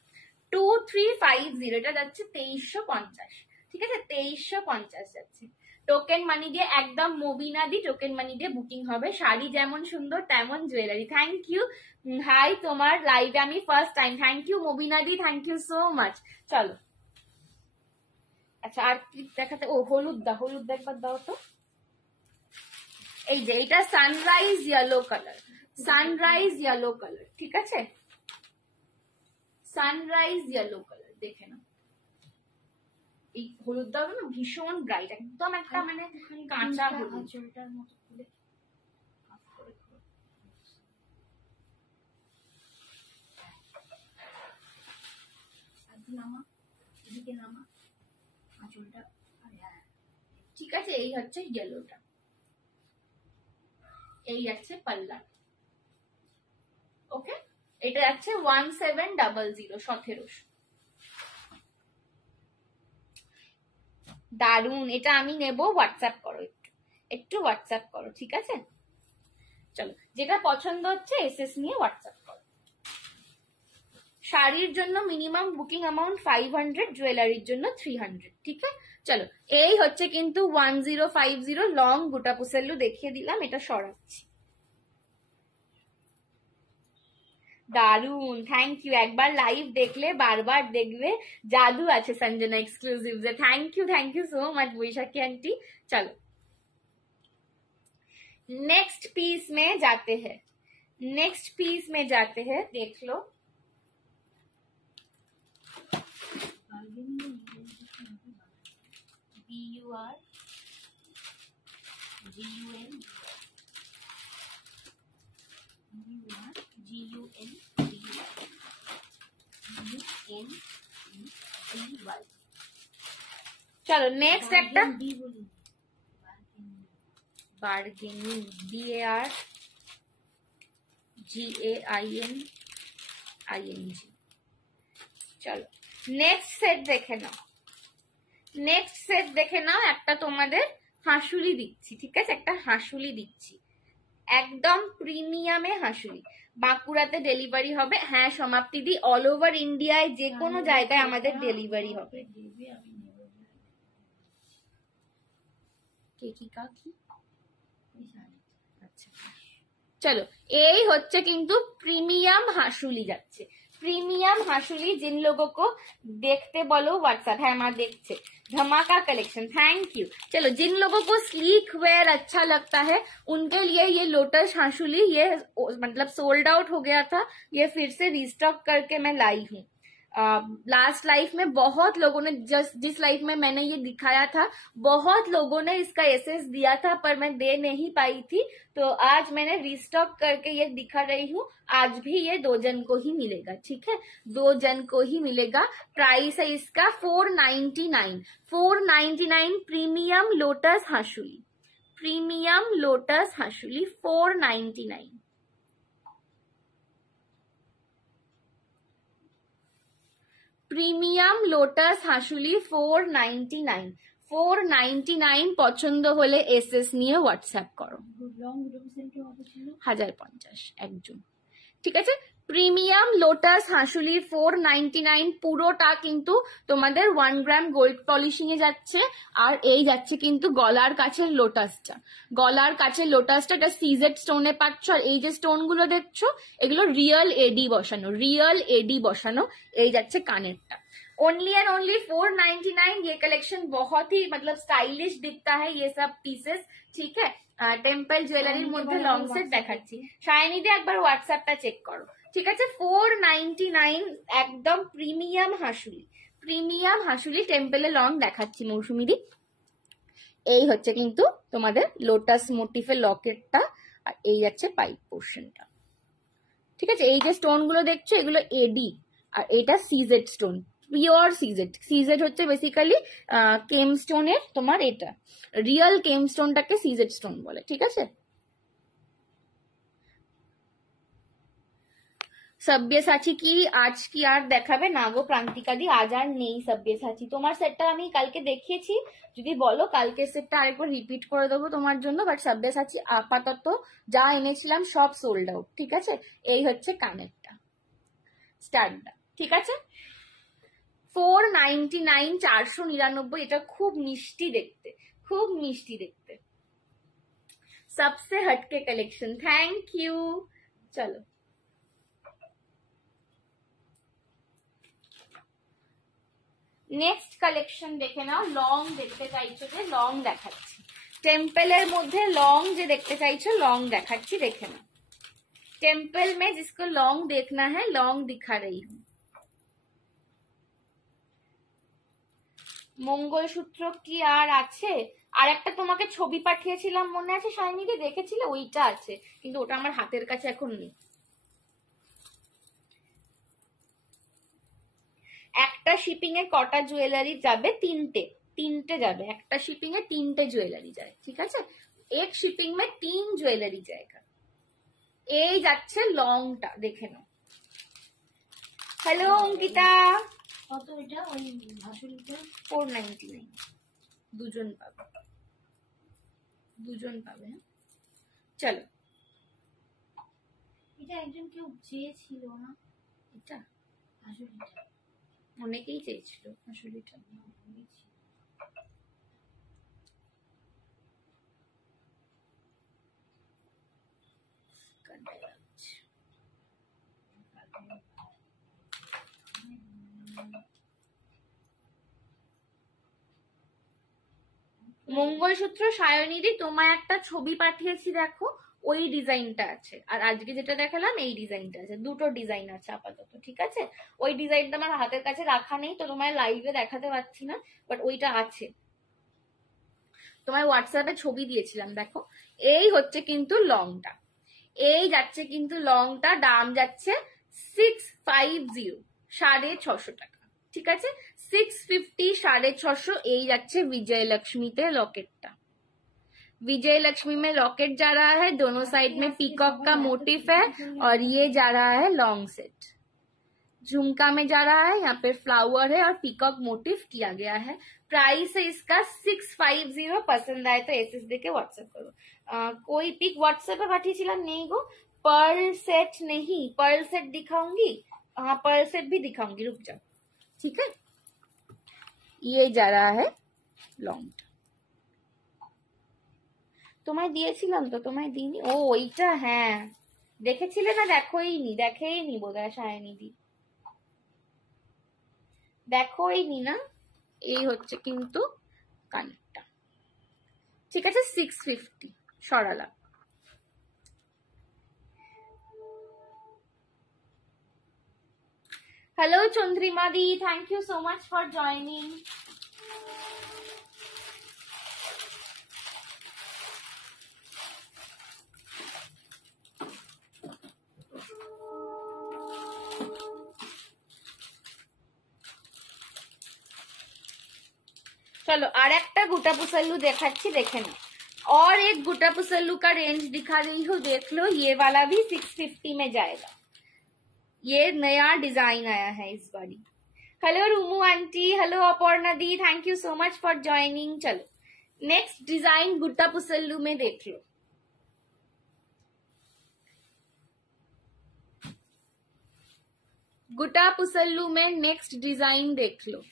2350, এটা যাচ্ছে 2350, ঠিক আছে? 2350 যাচ্ছে। টোকেন মানি দিয়ে একদম মবিনা দি টোকেন মানি দিয়ে বুকিং হবে। শাড়ি যেমন সুন্দর তেমন জুয়েলারি। Thank you. হাই তোমার লাইভে আমি first time, thank you Mobina দি, থ্যাংক ইউ সো মাচ। চলো আচ্ছা আর কি দেখাতে? ও হলুদ দা, হলুদ দা একবার দাও তো। এই যে এটা sunrise yellow colour, sunrise yellow colour, ঠিক আছে? সানরাইজ ইয়েলো কালার দেখে নাও। এই হলুদটা না ভীষণ ব্রাইট, একদম একটা মানে কাঁচা হলুদ। আঁচলটার মতো খুলে নামা, এদিকে নামা আঁচলটা। ঠিক আছে এই হচ্ছে ইয়েলোটা, এই যাচ্ছে পাল্লা, ওকে? এটা যাচ্ছে 1700, 1700। দারুন, এটা আমি নেব। হোয়াটসঅ্যাপ করো, একটু একটু হোয়াটসঅ্যাপ করো, ঠিক আছে? চলো যেটা পছন্দ হচ্ছে এসএস নিয়ে হোয়াটসঅ্যাপ করো। শাড়ির জন্য মিনিমাম বুকিং অ্যামাউন্ট 500, জুয়েলারির জন্য 300, ঠিক আছে? চলো এই হচ্ছে কিন্তু 1050 লং বুটা পুসেল্লু দেখিয়ে দিলাম, এটা সরাচ্ছি। দারুন, থ্যাংক ইউ। একবার লাইভ দেখলে বারবার দেখবে, জাদু আছে Sanjana exclusive. Thank you so much Baishakhi aunty. चलो नेक्स्ट पीस में जाते हैं। नेक्स्ट पीस में जाते हैं, देख लो। चलो नेक्स्ट एक बार्गेनिंग, BARGAINING। চলো নেক্সট সেট দেখে নাও, নেক্সট সেট দেখে নাও। একটা তোমাদের হাঁসুলি দিচ্ছি, ঠিক আছে, একটা হাঁসুলি দিচ্ছি, একদম প্রিমিয়ামে হাঁসুলি। বাঁকুড়াতে ডেলিভারি হবে, হ্যাঁ সমাপ্তি দি, অল ওভার ইন্ডিয়ায় যে কোনো জায়গায় আমাদের ডেলিভারি হবে। আচ্ছা চলো, এই হচ্ছে কিন্তু প্রিমিয়াম হাঁসুলি যাচ্ছে, प्रीमियम हाशुली। जिन लोगों को देखते बोलो व्हाट्सएप है, हमारा देखते धमाका कलेक्शन, थैंक यू। चलो जिन लोगों को स्लीक वेयर अच्छा लगता है उनके लिए ये लोटस हाशुली, ये मतलब सोल्ड आउट हो गया था, ये फिर से रीस्टॉक करके मैं लाई हूँ। लास्ट लाइफ में बहुत लोगों ने, जिस लाइफ में मैंने ये दिखाया था, बहुत लोगों ने इसका एसएस दिया था पर मैं दे नहीं पाई थी, तो आज मैंने रीस्टॉक करके ये दिखा रही हूँ। आज भी ये 2 जन को ही मिलेगा, ठीक है, 2 जन को ही मिलेगा। प्राइस है इसका 499 प्रीमियम लोटस हाशुली, प्रीमियम लोटस हाशुली 499। প্রিমিয়াম লোটাস হাঁসুলি 499, 499 পছন্দ হলে এসএস নিয়ে হোয়াটসঅ্যাপ করো। 1050 একজন, ঠিক আছে। প্রিমিয়াম লোটাস হাঁসুলি 499 পুরোটা কিন্তু তোমাদের 1 গ্রাম গোল্ড পলিশিং এ যাচ্ছে। আর এই যাচ্ছে কিন্তু গলার কাছের লোটাসটা, গলার কাছের লোটাসটা, এটা সিজেড স্টোনে পাচ্ছ। আর এই যে স্টোন গুলো দেখছো এগুলো রিয়েল এডি বসানো, রিয়েল এডি বসানো। এই যাচ্ছে কানেরটা, ओनली एंड ओनली 499। ये कलेक्शन बहुत ही मतलब स्टाइलिश दिखता है ये सब पीसेस, ठीक है। টেম্পল জুয়েলারির মধ্যে লং সেট দেখাচ্ছি, শাইনিতে একবার হোয়াটসঅ্যাপটা চেক করো, ঠিক আছে। 499 একদম প্রিমিয়াম হাঁসুলি, প্রিমিয়াম হাঁসুলি টেম্পলে লং দেখাচ্ছি মৌসুমিদি। এই হচ্ছে কিন্তু তোমাদের লোটাস মোটিফের লকেটটা, আর এই যাচ্ছে পাইপ পোর্শনটা, ঠিক আছে। এই যে স্টোন গুলো দেখছো এগুলো এডি, আর এটা CZ stone, pure CZ. CZ হচ্ছে বেসিক্যালি কেম স্টোনের তোমার, এটা রিয়েল কেম স্টোনটাকে সিজেড স্টোন বলে, ঠিক আছে। সব্যসাচী কি আজ কি আর দেখাবে না গো প্রান্তিকা দি? আজ আর নেই সব্যসাচী। তোমার সেটটা আমি কালকে দেখিয়েছি, যদি বলো কালকে সেটটা আরেকবার রিপিট করে দেবো তোমার জন্য। বাট সব্যসাচী আপাতত যা এনেছিলাম সব সোল্ড আউট, ঠিক আছে। এই হচ্ছে কানেরটা, স্টারটা, ঠিক আছে। 499, 499। এটা খুব মিষ্টি দেখতে, খুব মিষ্টি দেখতে, सबसे हटके कलेक्शन, थैंक यू। चलो নেক্সট কালেকশন দেখে নাও। লং দেখতে চাইছো যে লং দেখাচ্ছি, টেম্পলের মধ্যে লং যে দেখতে চাইছো লং দেখাচ্ছি, দেখে নাও। टेम्पल में जिसको लॉन्ग देखना है लॉन्ग दिखा रही हूँ। মঙ্গলসূত্র কি আর আছে? আর একটা তোমাকে ছবি পাঠিয়েছিলাম মনে আছে শাইনিদি, দেখেছিলে? ওইটা আছে, কিন্তু ওটা আমার হাতের কাছে এখন নেই। একটা শিপিং এ কটা জুয়েলারি যাবে? 3টে যাবে। একটা শিপিং এ 3টে জুয়েলারি যায়, ঠিক আছে। এক শিপিং মে 3 জুয়েলারি जाएगा। এই যাচ্ছে লংটা, দেখে নাও। হ্যালো অঙ্কিতা, কত এটা ওই হাসুলিটা? 499। দুজন পাবে, দুজন পাবে। চলো, এটা একজন কেউ চেয়েছিল না, এটা হাসুলিটা অনেকেই চেয়েছিল হাসুলিটা। মঙ্গলসূত্র সায়নীদি তোমায় একটা ছবি পাঠিয়েছি দেখো, ওই ডিজাইনটা আছে, আর আজকে যেটা দেখালাম এই ডিজাইনটা আছে, দুটো ডিজাইন আছে আপাতত, ঠিক আছে? ওই ডিজাইনটা আমার হাতের কাছে রাখা নেই তো তোমার লাইভে দেখাতে পারছি না, বাট ওইটা আছে। তোমার হোয়াটসঅ্যাপে ছবি দিয়েছিলাম, দেখো। এই হচ্ছে কিন্তু লংটা, এই যাচ্ছে কিন্তু লংটা, দাম যাচ্ছে 650, 650 টাকা, ঠিক আছে? 650, 650। এই যাচ্ছে विजयलक्ष्मीতে लॉकेटটা। विजयलक्ष्मी में लॉकेट जा रहा है, दोनों साइड में पीकॉक का मोटिफ है, और ये जा रहा है लॉन्ग सेट। झुमका में जा रहा है, यहाँ पे फ्लावर है और पीकॉक मोटिफ किया गया है। प्राइस है इसका 650। पसंद आए तो एसएस देके व्हाट्सएप करो। कोई पिक व्हाट्सएप पे पाठिয়েছিলাম नहीं गो। पर्ल सेट नहीं, पर्ल सेट दिखाऊंगी, हाँ पर्ल सेट भी दिखाऊंगी, रुक जाओ, ठीक है? ये जा रहा है लॉन्ग। তোমায় দিয়েছিলাম তো, তোমায় দিইনি? ও ওইটা, হ্যাঁ দেখেছিলে না? দেখেইনি বোধহয় সায়নিধি, দেখোইনি না? এই হচ্ছে কিন্তু কানেরটা, ঠিক আছে? 650 সরালাম। হ্যালো চন্দ্রিমা দি, thank you so much for joining. चलो और एक गुटा पुसल्लू देखाচ্ছি, देखे ना। और एक गुटा पुसल्लू का रेंज दिखा रही हूँ, देख लो। ये वाला भी 650 में जाएगा। ये नया डिजाइन आया है इस बारी। Hello Rumu aunty, hello Aparna दी, thank you so much for joining. चलो नेक्स्ट डिजाइन गुट्टा पुसल्लू में देख लो। गुट्टा पुसल्लू में नेक्स्ट डिजाइन देख लो।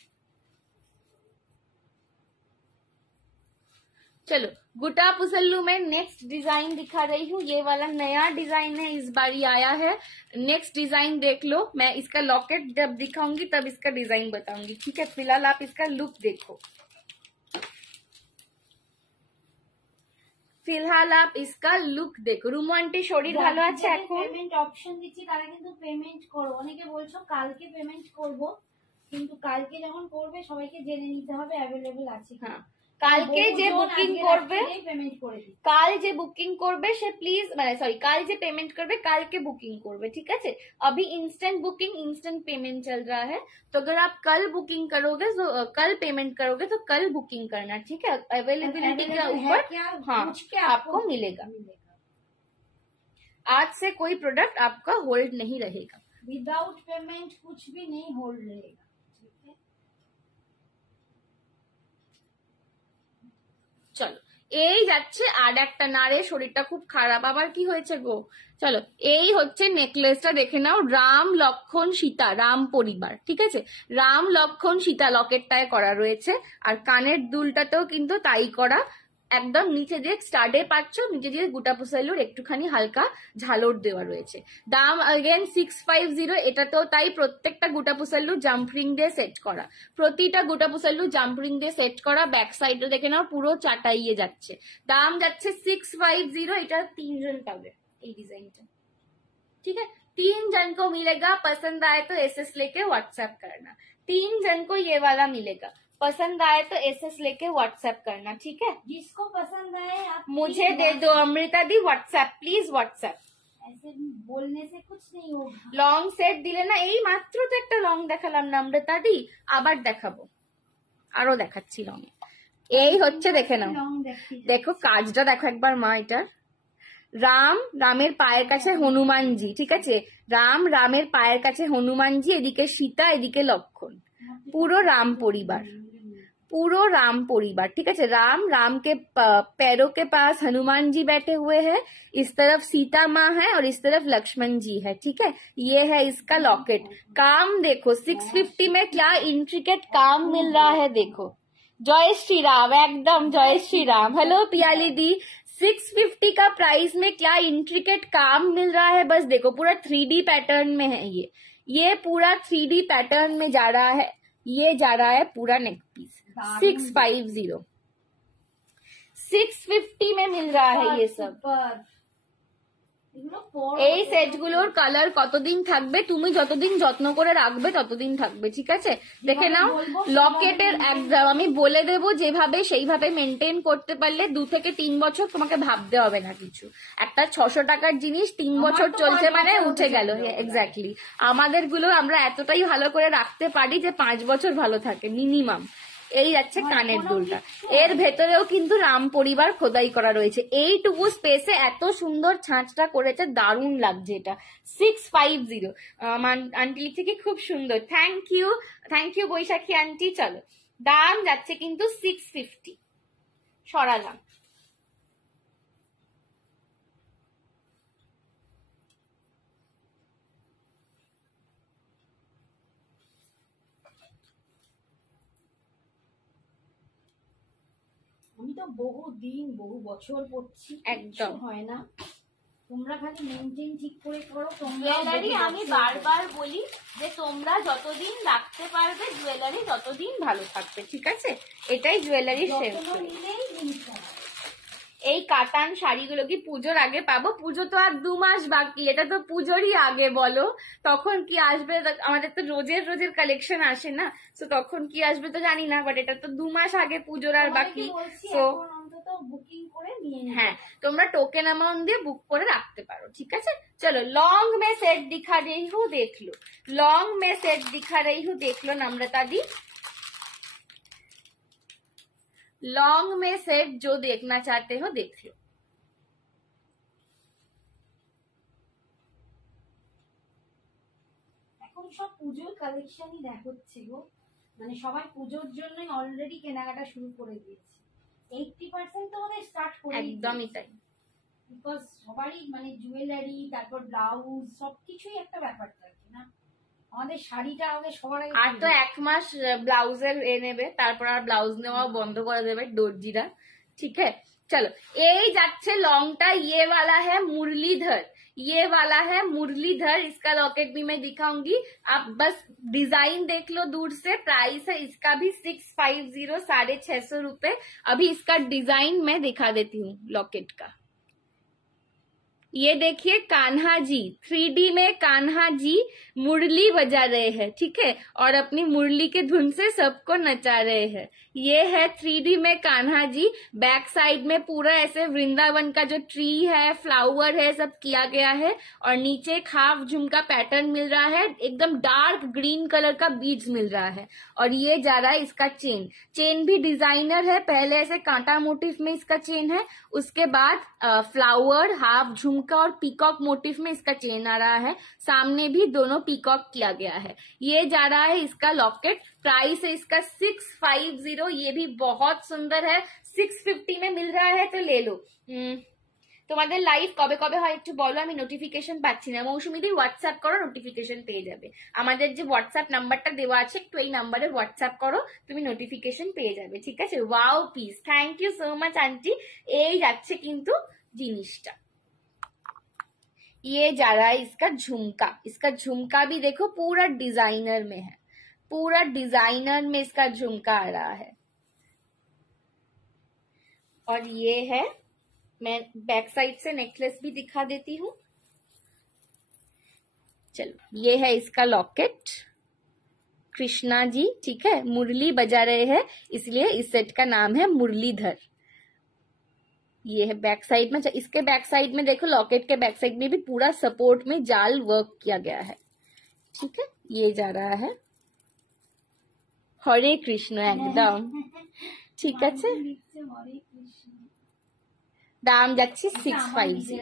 चलो गुटा पुसल्लू में नेक्स्ट डिजाइन दिखा रही हूँ। ये वाला नया डिजाइन है, इस बार ही आया है। नेक्स्ट डिजाइन देख लो। मैं इसका लॉकेट जब दिखाऊंगी तब इसका डिजाइन बताऊंगी, ठीक है? फिलहाल आप इसका लुक देखो, फिलहाल आप इसका लुक देखो। রুমু আন্টি শরীর ভালো আছে এখন? পেমেন্ট অপশন দিচ্ছি, তারা কিন্তু পেমেন্ট করো। অনেকে বলছো কালকে পেমেন্ট করব, কিন্তু কালকে যখন করবে সবাইকে জেনে নিতে হবে অ্যাভেলেবল আছে কিনা। হ্যাঁ, কালকে যে বুকিং করবে, পেমেন্ট করে দিই। কাল যে বুকিং করবে সে প্লিজ, মানে সরি, কাল যে पेमेंट करবে কালকে बुकिंग করবে, ठीक है? अभी इंस्टेंट बुकिंग, इंस्टेंट पेमेंट चल रहा है, तो अगर आप कल बुकिंग करोगे तो कल पेमेंट करोगे तो कल बुकिंग करना, ठीक है? अवेलेबिलिटी के ऊपर हाँ आपको मिलेगा। आज से कोई प्रोडक्ट आपका होल्ड नहीं रहेगा, विदाउट पेमेंट कुछ भी नहीं होल्ड रहेगा। চলো এই যাচ্ছে আর একটা। নারে শরীরটা খুব খারাপ, আবার কি হয়েছে গো? চলো এই হচ্ছে নেকলেসটা দেখে নাও। রাম লক্ষণ সীতা, রাম পরিবার, ঠিক আছে? রাম লক্ষণ সীতা লকেটটায় করা রয়েছে, আর কানের দুলটাতেও কিন্তু তাই করা। একদম নিচে দিয়ে স্টাডে পাচ্ছ, নিচে দিয়ে গুটা পুসাইলুর একটুখানি হালকা ঝালর দেওয়া রয়েছে। দাম अगेन 650। এটাতেও তাই, প্রত্যেকটা গুটা পুসাইলু জাম্পরিং দিয়ে সেট করা, প্রতিটা গুটা পুসাইলু জাম্পরিং দিয়ে সেট করা। ব্যাক সাইডে দেখে নাও পুরো চাটাইয়ে যাচ্ছে। দাম যাচ্ছে 650। এটা 3 জন পাবে এই ডিজাইনটা, ठीक है? 3 जन को मिलेगा। पसंद आए तो एसएस लेके व्हाट्सएप करना। 3 जन को ये वाला मिलेगा। पसंद आए तो एसएस लेके व्हाट्सएप करना, ठीक है? जिसको पसंद आए आप मुझे दे दो अमृता दी व्हाट्सएप, प्लीज व्हाट्सएप। ऐसे बोलने से कुछ नहीं होगा। লং সেট দিলে না, এই মাত্র তো একটা লং দেখালাম না অমৃতা দি, আবার দেখাবো, আরো দেখাচ্ছি লং। এই হচ্ছে, দেখে নাও, দেখো কাজটা দেখো একবার মা। এটা রাম, রামের পায়ের কাছে হনুমানজি, ঠিক আছে? রাম, রামের পায়ের কাছে হনুমানজি, এদিকে সীতা, এদিকে লক্ষণ। পুরো রাম পরিবার, पूरा राम परिवार, ठीक है? राम, राम के पैरों के पास हनुमान जी बैठे हुए हैं, इस तरफ सीता माँ है और इस तरफ लक्ष्मण जी है, ठीक है? ये है इसका लॉकेट। काम देखो 650 में क्या इंट्रिकेट काम मिल रहा है, देखो। जय श्री राम, एकदम जय श्री राम। हेलो पियाली दी, 650 का प्राइस में क्या इंट्रिकेट काम मिल रहा है, बस देखो। पूरा 3D पैटर्न में है ये पूरा 3D पैटर्न में जा रहा है। ये जा रहा है पूरा नेक पीस 650, 650 में मिल रहा है ये सब। এগুলো পর এই সেটগুলোর কালার কতদিন থাকবে, তুমি যতদিন যত্ন করে রাখবে ততদিন থাকবে, ঠিক আছে? দেখে নাও লকেটের একদম আমি বলে দেবো যেভাবে সেইভাবে মেনটেন করতে পারলে 2 থেকে 3 বছর তোমাকে ভাবতে হবে না কিছু। একটা 600 টাকার জিনিস 3 বছর চলছে মানে উঠে গেল। এক্স্যাক্টলি, আমাদের গুলো আমরা এতটাই ভালো করে রাখতে পারি যে 5 বছর ভালো থাকে মিনিমাম। এই যাচ্ছে কানের দুলটা, এর ভেতরেও কিন্তু রাম পরিবার খোদাই করা রয়েছে। এইটুকু স্পেসে এত সুন্দর ছাঁচটা করেছে, দারুণ লাগছে এটা। 650 আন্টি লিখছে কি খুব সুন্দর, থ্যাংক ইউ বৈশাখী আন্টি। চলো, দাম যাচ্ছে কিন্তু 650। সরালাম। আমি তো বহু দিন বহু বছর পড়ছি, একদম হয় না। তোমরা খালি মেনটেন ঠিক করে করো। জুয়েলারি আমি বারবার বলি যে তোমরা যতদিন রাখতে পারবে জুয়েলারি ততদিন ভালো থাকবে, ঠিক আছে? এটাই জুয়েলারির শেষ। নিলেই জিনিসটা এই কাতান শাড়িগুলো কি পুজোর আগে পাবো? পুজো তো আর 2 মাস বাকি, এটা তো পুজোরই আগে, বলো তখন কি আসবে? আমাদের তো রোজের কালেকশন আসে না, তো তখন কি আসবে তো জানি না, বাট এটা তো 2 মাস আগে পুজোর আর বাকি। তো বুকিং করে নিয়ে হ্যাঁ, তোমরা টোকেন অ্যামাউন্ট দিয়ে বুক করে রাখতে পারো, ঠিক আছে? চলো, लॉन्ग में सेट दिखा रही हूँ देख लो, लॉन्ग में सेट दिखा रही हूँ देख लो नम्रता दी। लॉन्ग में सेट जो देखना चाहते हो देख लो। এখন সব পুজোর কালেকশনই দেখাচ্ছে গো, মানে সবাই পুজোর জন্যই অলরেডি কেনাকাটা শুরু করে দিয়েছে। 80% তো আমাদের স্টার্ট করে একদমই তাই, বিকজ সবারই মানে জুয়েলারি, তারপর ব্লাউজ, সবকিছুই একটা ব্যাপার থাকে না। আমাদের শাড়িটা আমাদের সবার আগে। আর তো 1 মাস ব্লাউজের নেবে, তারপর আর ব্লাউজ নেওয়া বন্ধ করে দেবে দর্জিরা, ঠিক है? चलो, এই যাচ্ছে লংটা, ये वाला है मुरलीधर, ये वाला है मुरलीधर। इसका लॉकेट भी मैं दिखाऊंगी, आप बस डिजाइन देख लो दूर से। प्राइस है इसका भी 650, 650 रुपए। अभी इसका डिजाइन मैं दिखा देती हूँ लॉकेट का। ये देखिए कान्हा जी, 3D में कान्हा जी मुरली बजा रहे हैं, ठीक है? और अपनी मुरली के धुन से सबको नचा रहे हैं। ये है 3D में कान्हा जी। बैक साइड में पूरा ऐसे वृंदावन का जो ट्री है, फ्लावर है, सब किया गया है। और नीचे एक हाफ झुमका पैटर्न मिल रहा है, एकदम डार्क ग्रीन कलर का बीड्स मिल रहा है। और ये जा रहा है इसका चेन भी डिजाइनर है। पहले ऐसे कांटा मोटिफ में इसका चेन है, उसके बाद फ्लावर, हाफ झुमका और पीकॉक मोटिफ में इसका चेन आ रहा है। सामने भी दोनों पीकॉक किया गया है। ये जा रहा है इसका लॉकेट। प्राइस है इसका 650। ये भी बहुत सुंदर है, 650 में मिल रहा है, तो ले लो। তোমাদের লাইভ কবে কবে হয় একটু বলো, আমি নোটিফিকেশন পাচ্ছি না। মৌসুমীদি হোয়াটসঅ্যাপ করো, নোটিফিকেশন পেয়ে যাবে। আমাদের যে হোয়াটসঅ্যাপ নাম্বারটা দেওয়া আছে, একটু এই নাম্বারে হোয়াটসঅ্যাপ করো, তুমি নোটিফিকেশন পেয়ে যাবে, ঠিক আছে? Wow piece, thank you so much aunty. এই যাচ্ছে কিন্তু জিনিসটা। ये जा रहा है इसका झुमका। इसका झुमका भी देखो पूरा डिजाइनर में है, पूरा डिजाइनर में इसका झुमका आ रहा है। और ये है, मैं बैक साइड से नेकलेस भी दिखा देती हूँ। चलो, ये है इसका लॉकेट, कृष्णा जी, ठीक है? मुरली बजा रहे हैं, इसलिए इस सेट का नाम है मुरलीधर। ये है बैक साइड में। इसके बैक साइड में देखो, लॉकेट के बैक साइड में भी पूरा सपोर्ट में जाल वर्क किया गया है, ठीक है? ये जा रहा है हरे कृष्ण একদম, ঠিক আছে? দাম যাচ্ছে 650।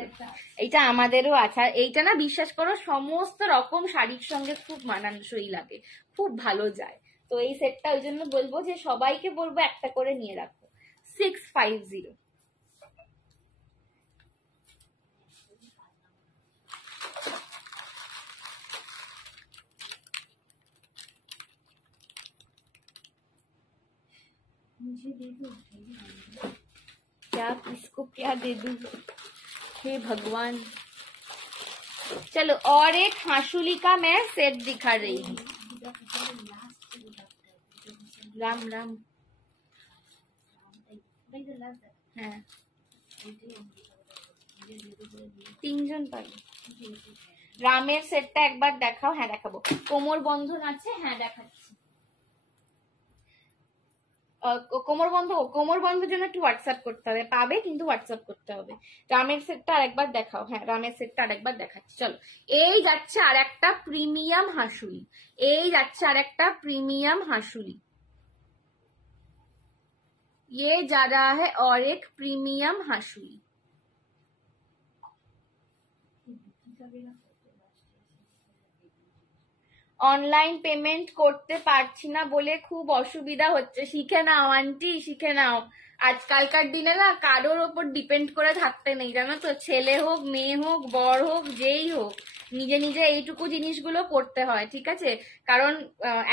এইটা আমাদেরও আছে। এইটা না বিশ্বাস করো সমস্ত রকম শাড়ির সঙ্গে খুব মানানসই লাগে, খুব ভালো যায়। তো এই সেটটা ওই জন্য বলবো যে সবাইকে বলবো একটা করে নিয়ে রাখো। 650। मुझे दे दो। क्या किसको क्या दे दूं, हे भगवान। चलो, और एक हाशुली का मैं सेट दिखा रही हूँ। राम राम, हाँ তিনজন পাবে। রামের সেটটা একবার দেখাও। হ্যাঁ দেখাবো। কোমর বন্ধন আছে, হ্যাঁ দেখাচ্ছি। কোমর বন্ধের জন্য একটু হোয়াটসঅ্যাপ করতে হবে, পাবে কিন্তু হোয়াটসঅ্যাপ করতে হবে। রামের সেটটা আরেকবার দেখাও। হ্যাঁ রামের সেটটা আরেকবার দেখাচ্ছি। চলো, এই যাচ্ছে আর একটা প্রিমিয়াম হাসুলি, এই যাচ্ছে আর একটা প্রিমিয়াম হাসুলি। ये जा रहा है और एक प्रीमियम हाशुई। অনলাইন পেমেন্ট করতে পারছি না বলে খুব অসুবিধা হচ্ছে। শিখে নাও আন্টি, শিখে নাও। আজকালকার দিনে না কারোর ওপর ডিপেন্ড করে থাকতে নেই, জানো তো। ছেলে হোক, মেয়ে হোক, বড় হোক, যেই হোক, নিজে নিজে এইটুকু জিনিসগুলো করতে হয়, ঠিক আছে। কারণ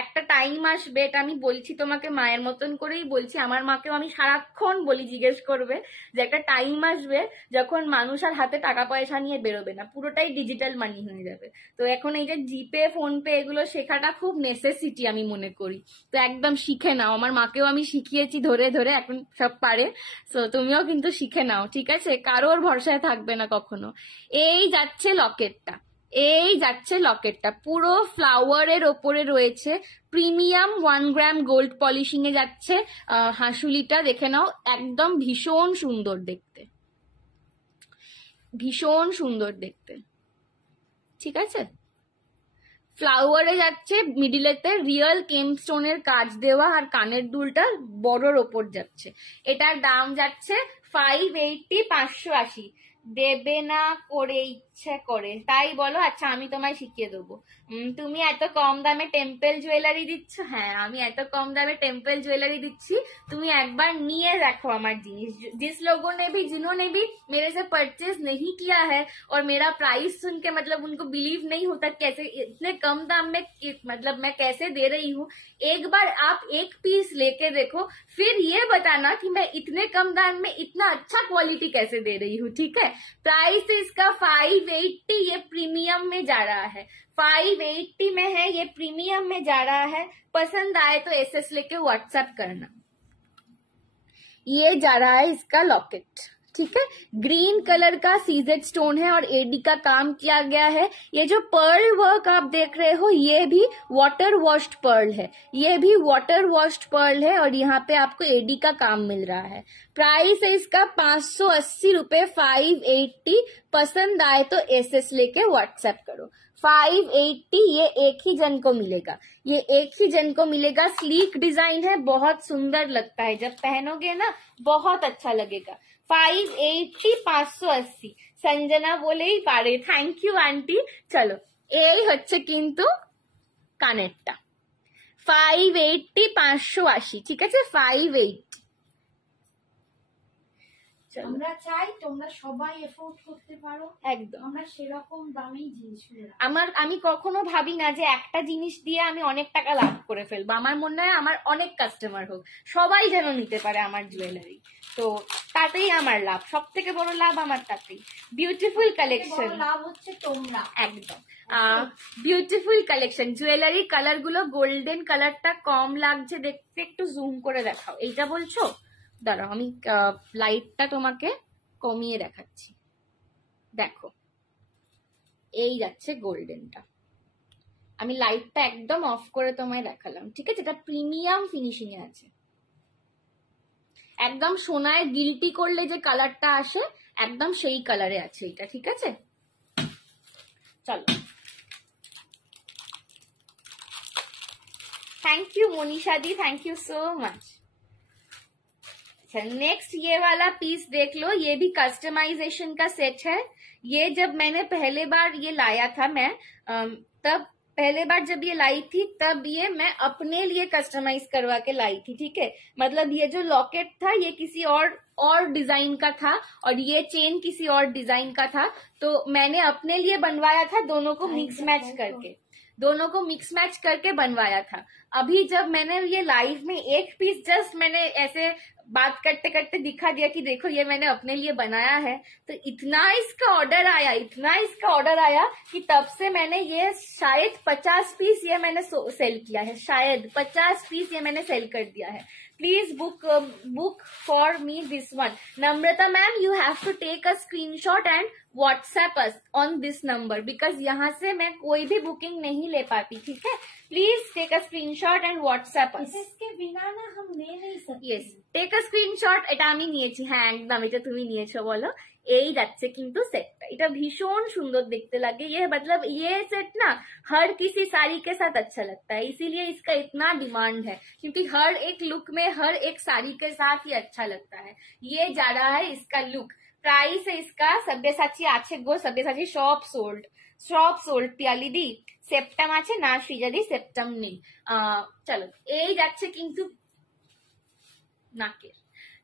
একটা টাইম আসবে, এটা আমি বলছি তোমাকে মায়ের মতন করেই বলছি। আমার মাকেও আমি সারাক্ষণ বলি, জিজ্ঞেস করবে যে একটা টাইম আসবে যখন মানুষ আর হাতে টাকা পয়সা নিয়ে বেরোবে না, পুরোটাই ডিজিটাল মানি হয়ে যাবে। তো এখন এই যে জিপে, ফোন পে, এগুলো শেখাটা খুব নেসেসিটি আমি মনে করি। তো একদম শিখে নাও। আমার মাকেও আমি শিখিয়েছি ধরে ধরে, এখন সব পারে। তো তুমিও কিন্তু শিখে নাও, ঠিক আছে। কারোর ভরসায় থাকবে না কখনো। এই যাচ্ছে লকেটটা, এই যাচ্ছে লকেটটা, পুরো ফ্লাওয়ারের ওপরে রয়েছে, প্রিমিয়াম 1 গ্রাম গোল্ড পলিশিং এ যাচ্ছে হাসুলিটা। দেখে নাও, একদম ভীষণ সুন্দর দেখতে, ভীষণ সুন্দর দেখতে, ঠিক আছে। ফ্লাওয়ারে যাচ্ছে, মিডিলেতে রিয়েল কেমস্টোনের কাজ দেওয়া, আর কানের দুলটা বড়র ওপর যাচ্ছে। এটার দাম যাচ্ছে 580, 580। দেবে না করে ইচ্ছে করে, তাই বলো? আচ্ছা আমি তোমায় শিখিয়ে দেবো। তুমি এত কম দামে টেম্পল জুয়েলারি দিচ্ছ। হ্যাঁ আমি এত কম দামে টেম্পল জুয়েলারি দিচ্ছি, তুমি একবার নিয়ে দেখো আমার জিনিস। जिस लोगों ने भी, जिन्होंने भी मेरे से परचेज नहीं किया है और मेरा प्राइस सुन के मतलब उनको बिलीव नहीं होता कैसे इतने कम दाम में मतलब मैं कैसे दे रही हूँ, एक बार आप एक पीस लेके देखो, फिर ये बताना कि मैं इतने कम दाम में इतना अच्छा क्वालिटी कैसे दे रही हूँ, ठीक है। प्राइस इसका 580, ये प्रीमियम में जा रहा है, 580 में है, ये प्रीमियम में जा रहा है। पसंद आए तो एसएस लेके व्हाट्सएप करना। ये जा रहा है इसका लॉकेट, ठीक है। ग्रीन कलर का सीजेड स्टोन है और एडी का काम किया गया है। ये जो पर्ल वर्क आप देख रहे हो, ये भी वाटर वॉश्ड पर्ल है, ये भी वाटर वॉश्ड पर्ल है, और यहाँ पे आपको एडी का काम मिल रहा है। प्राइस है इसका 580 रुपए, 580। पसंद आए तो एसएस लेके व्हाट्सएप करो। 580, ये एक ही जन को मिलेगा, ये एक ही जन को मिलेगा। स्लीक डिजाइन है, बहुत सुंदर लगता है, जब पहनोगे ना बहुत अच्छा लगेगा। 580, 580। संजना बोले ही पारे, थैंक यू आंटी। चलो, এই হচ্ছে কিন্তু কানেরটা। 580, 580, ঠিক আছে। 580। আমরা চাই তোমরা সবাই এফোর্ড করতে পারো, একদম। আমরা সেরকম দামেই জিনিসগুলো আমি কখনো ভাবি না যে একটা জিনিস দিয়ে আমি অনেক টাকা লাভ করে ফেলবো। আমার মনে হয় আমার অনেক কাস্টমার হোক, সবাই যেন নিতে পারে আমার জুয়েলারি, তো তাতেই আমার লাভ। সব থেকে বড় লাভ আমার তাতেই। বিউটিফুল কালেকশন, লাভ হচ্ছে তোমরা। একদম বিউটিফুল কালেকশন। জুয়েলারি কালার গুলো, গোল্ডেন কালারটা কম লাগছে দেখতে, একটু জুম করে দেখাও। এইটা বলছো? দাঁড়াও আমি লাইটটা তোমাকে কমিয়ে দেখাচ্ছি। দেখো, এই যাচ্ছে গোল্ডেনটা, আমি লাইটটা একদম অফ করে তোমায় দেখালাম, ঠিক আছে। এটা প্রিমিয়াম ফিনিশিং এ আছে, একদম সোনায় গিল্টি করলে যে কালারটা আসে একদম সেই কালারে আছে এটা, ঠিক আছে। চলো, thank you Monisha the, thank you so much. अच्छा नेक्स्ट ये वाला पीस देख लो, ये भी कस्टमाइजेशन का सेट है। ये जब मैंने पहले बार ये लाया था, मैं तब पहले बार जब ये लाई थी तब ये मैं अपने लिए कस्टमाइज करवा के लाई थी, ठीक है। मतलब ये जो लॉकेट था ये किसी और डिजाइन का था, और ये चेन किसी और डिजाइन का था, तो मैंने अपने लिए बनवाया था, दोनों को मिक्स मैच करके, दोनों को मिक्स मैच करके बनवाया था। अभी जब मैंने ये लाइव में एक पीस जस्ट मैंने ऐसे बात करते करते दिखा दिया कि देखो ये मैंने अपने लिए बनाया है, तो इतना इसका ऑर्डर आया कि तब से मैंने ये शायद 50 पीस ये मैंने सेल किया है, शायद 50 पीस ये मैंने सेल कर दिया है. Please book for me this one. Namrata ma'am, you have to take a screenshot and WhatsApp us on this number because यहाँ से मैं कोई भी बुकिंग नहीं ले पाती. ठीक है, please take a screenshot and WhatsApp us. इसके बिना ना हम ले नहीं सकते. Yes, take a screenshot. এটা আমি নিয়েছি. হ্যাঁ একদম, এটা তুমি নিয়েছো বলো. এই যাচ্ছে কিন্তু সেটটা, এটা ভীষণ সুন্দর দেখতে লাগে. ये मतलब ये सेट ना हर किसी साड़ी के साथ अच्छा लगता है, इसीलिए इसका इतना डिमांड है क्योंकि हर एक लुक में हर एक साड़ी के साथ ही अच्छा लगता है. ये जा रहा है इसका लुक. प्राइस है इसका सब्यसाची আছে গো, সব্যসাচী সব সোল্ড পিয়ালি দি. সেপ্টেম আছে না সৃজা দি, সেপ্টেম নেই. চলো এই যাচ্ছে কিন্তু নাকের.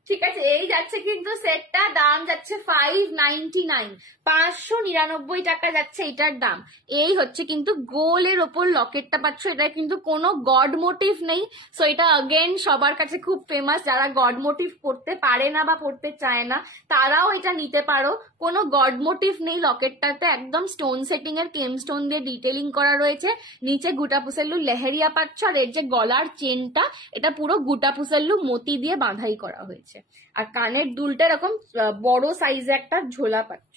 ঠিক আছে, এই যাচ্ছে কিন্তু সেটটা, দাম যাচ্ছে 599, 599 টাকা যাচ্ছে এটার দাম. এই হচ্ছে কিন্তু গোলের ওপর লকেটটা পাচ্ছ, এটা কিন্তু কোনো গড মোটিভ নেই. সো এটা अगेन সবার কাছে খুব ফেমাস. যারা গড মোটিভ পড়তে পারে না বা পড়তে চায় না তারাও এটা নিতে পারো. কোনো গড মোটিভ নেই লকেটটাতে, একদম স্টোন সেটিং এর কেম স্টোন দিয়ে ডিটেলিং করা রয়েছে. নিচে গুটাপুসেল্লু লেহেরিয়া পাচ্ছ, আর এর যে গলার চেনটা এটা পুরো গুটাপুসেল্লু মতি দিয়ে বাঁধাই করা হয়েছে. আর কানের দুলটা এরকম বড় সাইজে একটা ঝোলা পাচ্ছ.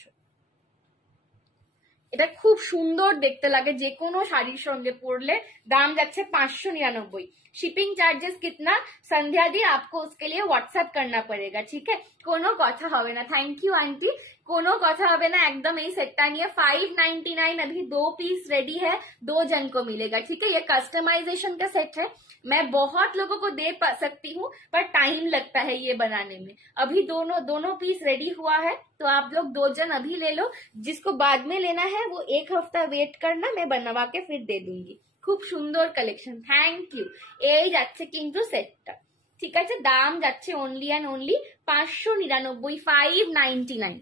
এটা খুব সুন্দর দেখতে লাগে, যে কোনো শাড়ির সঙ্গে পরলে. দাম যাচ্ছে 599. शिपिंग चार्जेस कितना संध्या दी आपको उसके लिए व्हाट्सएप करना पड़ेगा. ठीक है, कोनो कथा হবে না. थैंक यू आंटी, कोनो कथा হবে না एकदम. এই সেটটা নিয়ে 599. अभी 2 पीस रेडी है, 2 जन को मिलेगा. ठीक है, ये कस्टमाइजेशन का सेट है. मैं बहुत लोगों को दे सकती हूँ पर टाइम लगता है ये बनाने में. अभी दोनों पीस रेडी हुआ है, तो आप लोग 2 जन अभी ले लो. जिसको बाद में लेना है वो 1 हफ्ता वेट करना, मैं बनवा के फिर दे दूंगी. খুব সুন্দর কালেকশন. Thank you. এই যাচ্ছে কিন্তু সেটটা. ঠিক আছে, দাম যাচ্ছে অনলি অ্যান্ড অনলি 599, 599.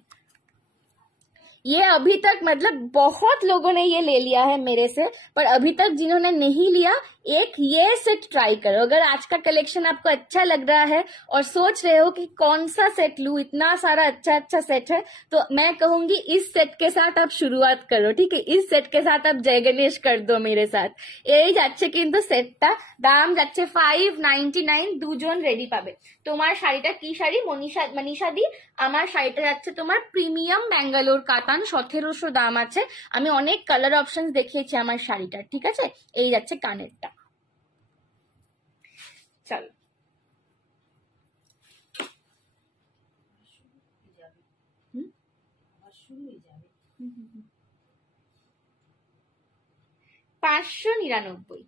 ये अभी तक मतलब बहुत लोगों ने ये ले लिया है मेरे से, पर अभी तक जिन्होंने नहीं लिया एक ये सेट ट्राई करो. अगर आज का कलेक्शन आपको अच्छा लग रहा है और सोच रहे हो कि कौन सा सेट लूं, इतना सारा अच्छा सेट है, तो मैं कहूंगी इस सेट के साथ आप शुरुआत करो. ठीक है, इस सेट के साथ आप जय गणेश कर दो मेरे साथ. এই যাচ্ছে কিন্তু সেটটা, দাম যাচ্ছে 599. 2 জন রেডি পাবে. তোমার শাড়িটা কি শাড়ি মনীষা দি? আমার শাড়িটা যাচ্ছে তোমার প্রিমিয়াম ব্যাঙ্গালোর কাতান, 1700 দাম আছে. আমি অনেক কালার অপশন দেখিয়েছি আমার শাড়িটা. ঠিক আছে, এই যাচ্ছে কানেরটা. চলো $599.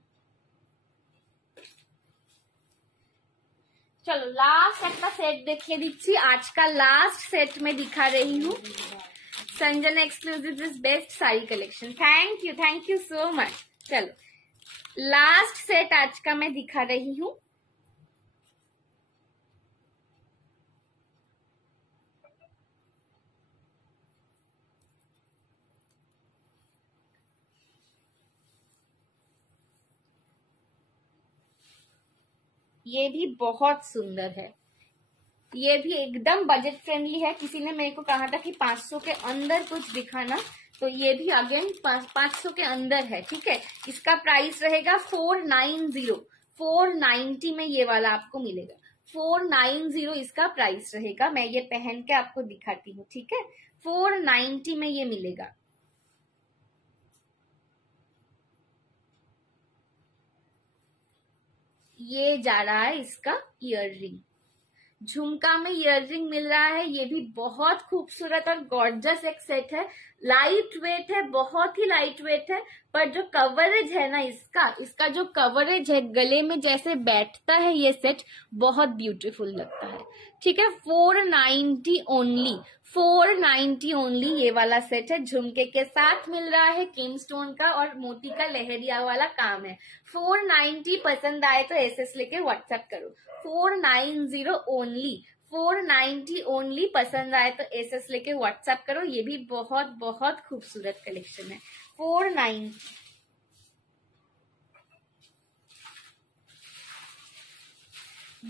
चलो लास्ट একটা सेट देखिए दीजिए. आज का लास्ट सेट में दिखा रही हूँ. Sanjana exclusive this best sari collection. Thank you so much. चलो लास्ट सेट आज का मैं दिखा रही हूँ. ये भी बहुत सुंदर है. ये भी एकदम बजट फ्रेंडली है. किसी ने मेरे को कहा था कि 500 के अंदर कुछ दिखाना, तो ये भी अगेन 500 के अंदर है. ठीक है, इसका प्राइस रहेगा 490. 490 में ये वाला आपको मिलेगा. 490 इसका प्राइस रहेगा. मैं ये पहन के आपको दिखाती हूँ. ठीक है, 490 में ये मिलेगा. ये जा रहा है इसका ईयररिंग. झुमका में ईयररिंग मिल रहा है. ये भी बहुत खूबसूरत और गॉर्जस एक सेट है. लाइट वेट है, बहुत ही लाइट वेट है, पर जो कवरेज है ना इसका जो कवरेज है गले में जैसे बैठता है ये सेट, बहुत ब्यूटीफुल लगता है. ठीक है, 490 ओनली. 490 ओनली ये वाला सेट है. झुमके के साथ मिल रहा है, किंग स्टोन का और मोती का लहरिया वाला काम है. 490 पसंद आए तो एसएस लेके व्हाट्सएप करो. 490 ओनली. 490 ओनली. पसंद आए तो एसएस लेके व्हाट्सएप करो. ये भी बहुत बहुत खूबसूरत कलेक्शन है. 490.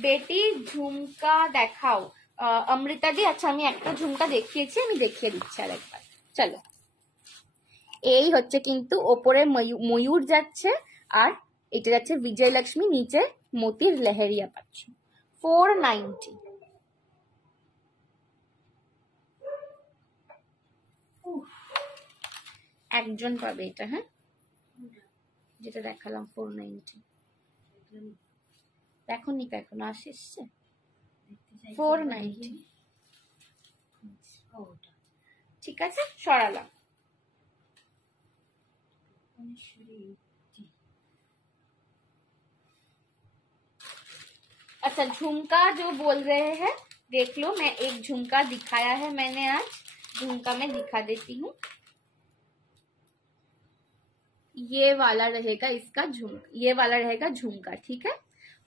বেটি ঝুমকা দেখাও। অমৃতা দি, আচ্ছা আমি একটা ঝুমকা দেখিয়েছি, আমি দেখিয়ে দিচ্ছি আরেকবার। চলো, এই হচ্ছে কিন্তু ওপরে ময়ূর যাচ্ছে, আর এটা যাচ্ছে বিজয়লক্ষ্মী, নিচে মতির লেহেরিয়া পাচ্ছ। 490। একজন পাবে এটা, হ্যাঁ যেটা দেখালাম 490। দেখো নি এখনো আসছে 490। ঠিক আছে, সরালাম। अच्छा, झुमका जो बोल रहे हैं, देख लो, मैं एक झुमका दिखाया है मैंने आज, झुमका मैं दिखा देती हूँ। ये वाला रहेगा इसका झुमका, ये वाला रहेगा झुमका, ठीक है।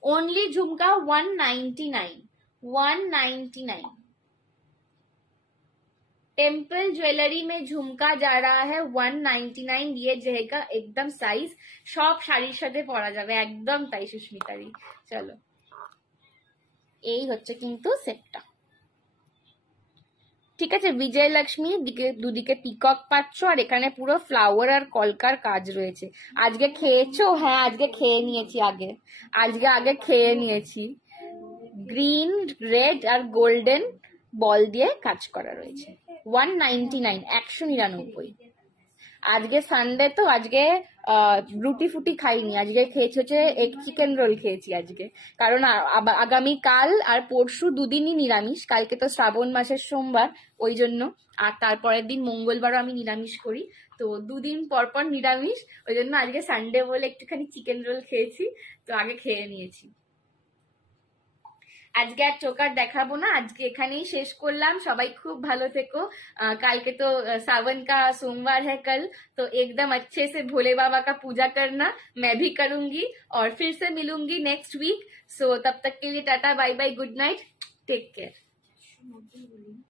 ओनली झुमका 199, 199। टेम्पल ज्वेलरी में झुमका जा रहा है 199। ये रहेगा एकदम साइज, সব শাড়ির সাথে পরা যাবে, একদম তাই সুস্মিতারি। চলো, এই হচ্ছে কিন্তু সেটটা, ঠিক আছে। বিজয়লক্ষ্মী দুদিকে পিকক পাচ্ছ, আর এখানে পুরো ফ্লাওয়ার আর কলকার কাজ রয়েছে। আজকে খেয়েছো? হ্যাঁ আজকে খেয়ে নিয়েছি, আগে খেয়ে নিয়েছি। গ্রিন, রেড আর গোল্ডেন বল দিয়ে কাজ করা রয়েছে। 199, 199। আজকে সানডে তো আজকে রুটি ফুটি খাইনি, আজকে খেয়েছি হচ্ছে এগ চিকেন রোল খেয়েছি আজকে, কারণ আগামী কাল আর পরশু দুদিনই নিরামিষ। কালকে তো শ্রাবণ মাসের সোমবার, ওই জন্য, আর তারপরের দিন মঙ্গলবারও আমি নিরামিষ করি, তো দুদিন পর পর নিরামিষ, ওই জন্য আজকে সানডে বলে একটুখানি চিকেন রোল খেয়েছি, তো আগে খেয়ে নিয়েছি। আজকে আর চোখ আর দেখাবো না, আজকে এখানেই শেষ করলাম। সবাই খুব ভালো থেকো। কালকে तो सावन का सोमवार है कल, तो एकदम अच्छे से भोले बाबा का पूजा करना, मैं भी करूंगी, और फिर से मिलूंगी नेक्स्ट वीक। सो तब तक के लिए tata bye bye, good night, take care.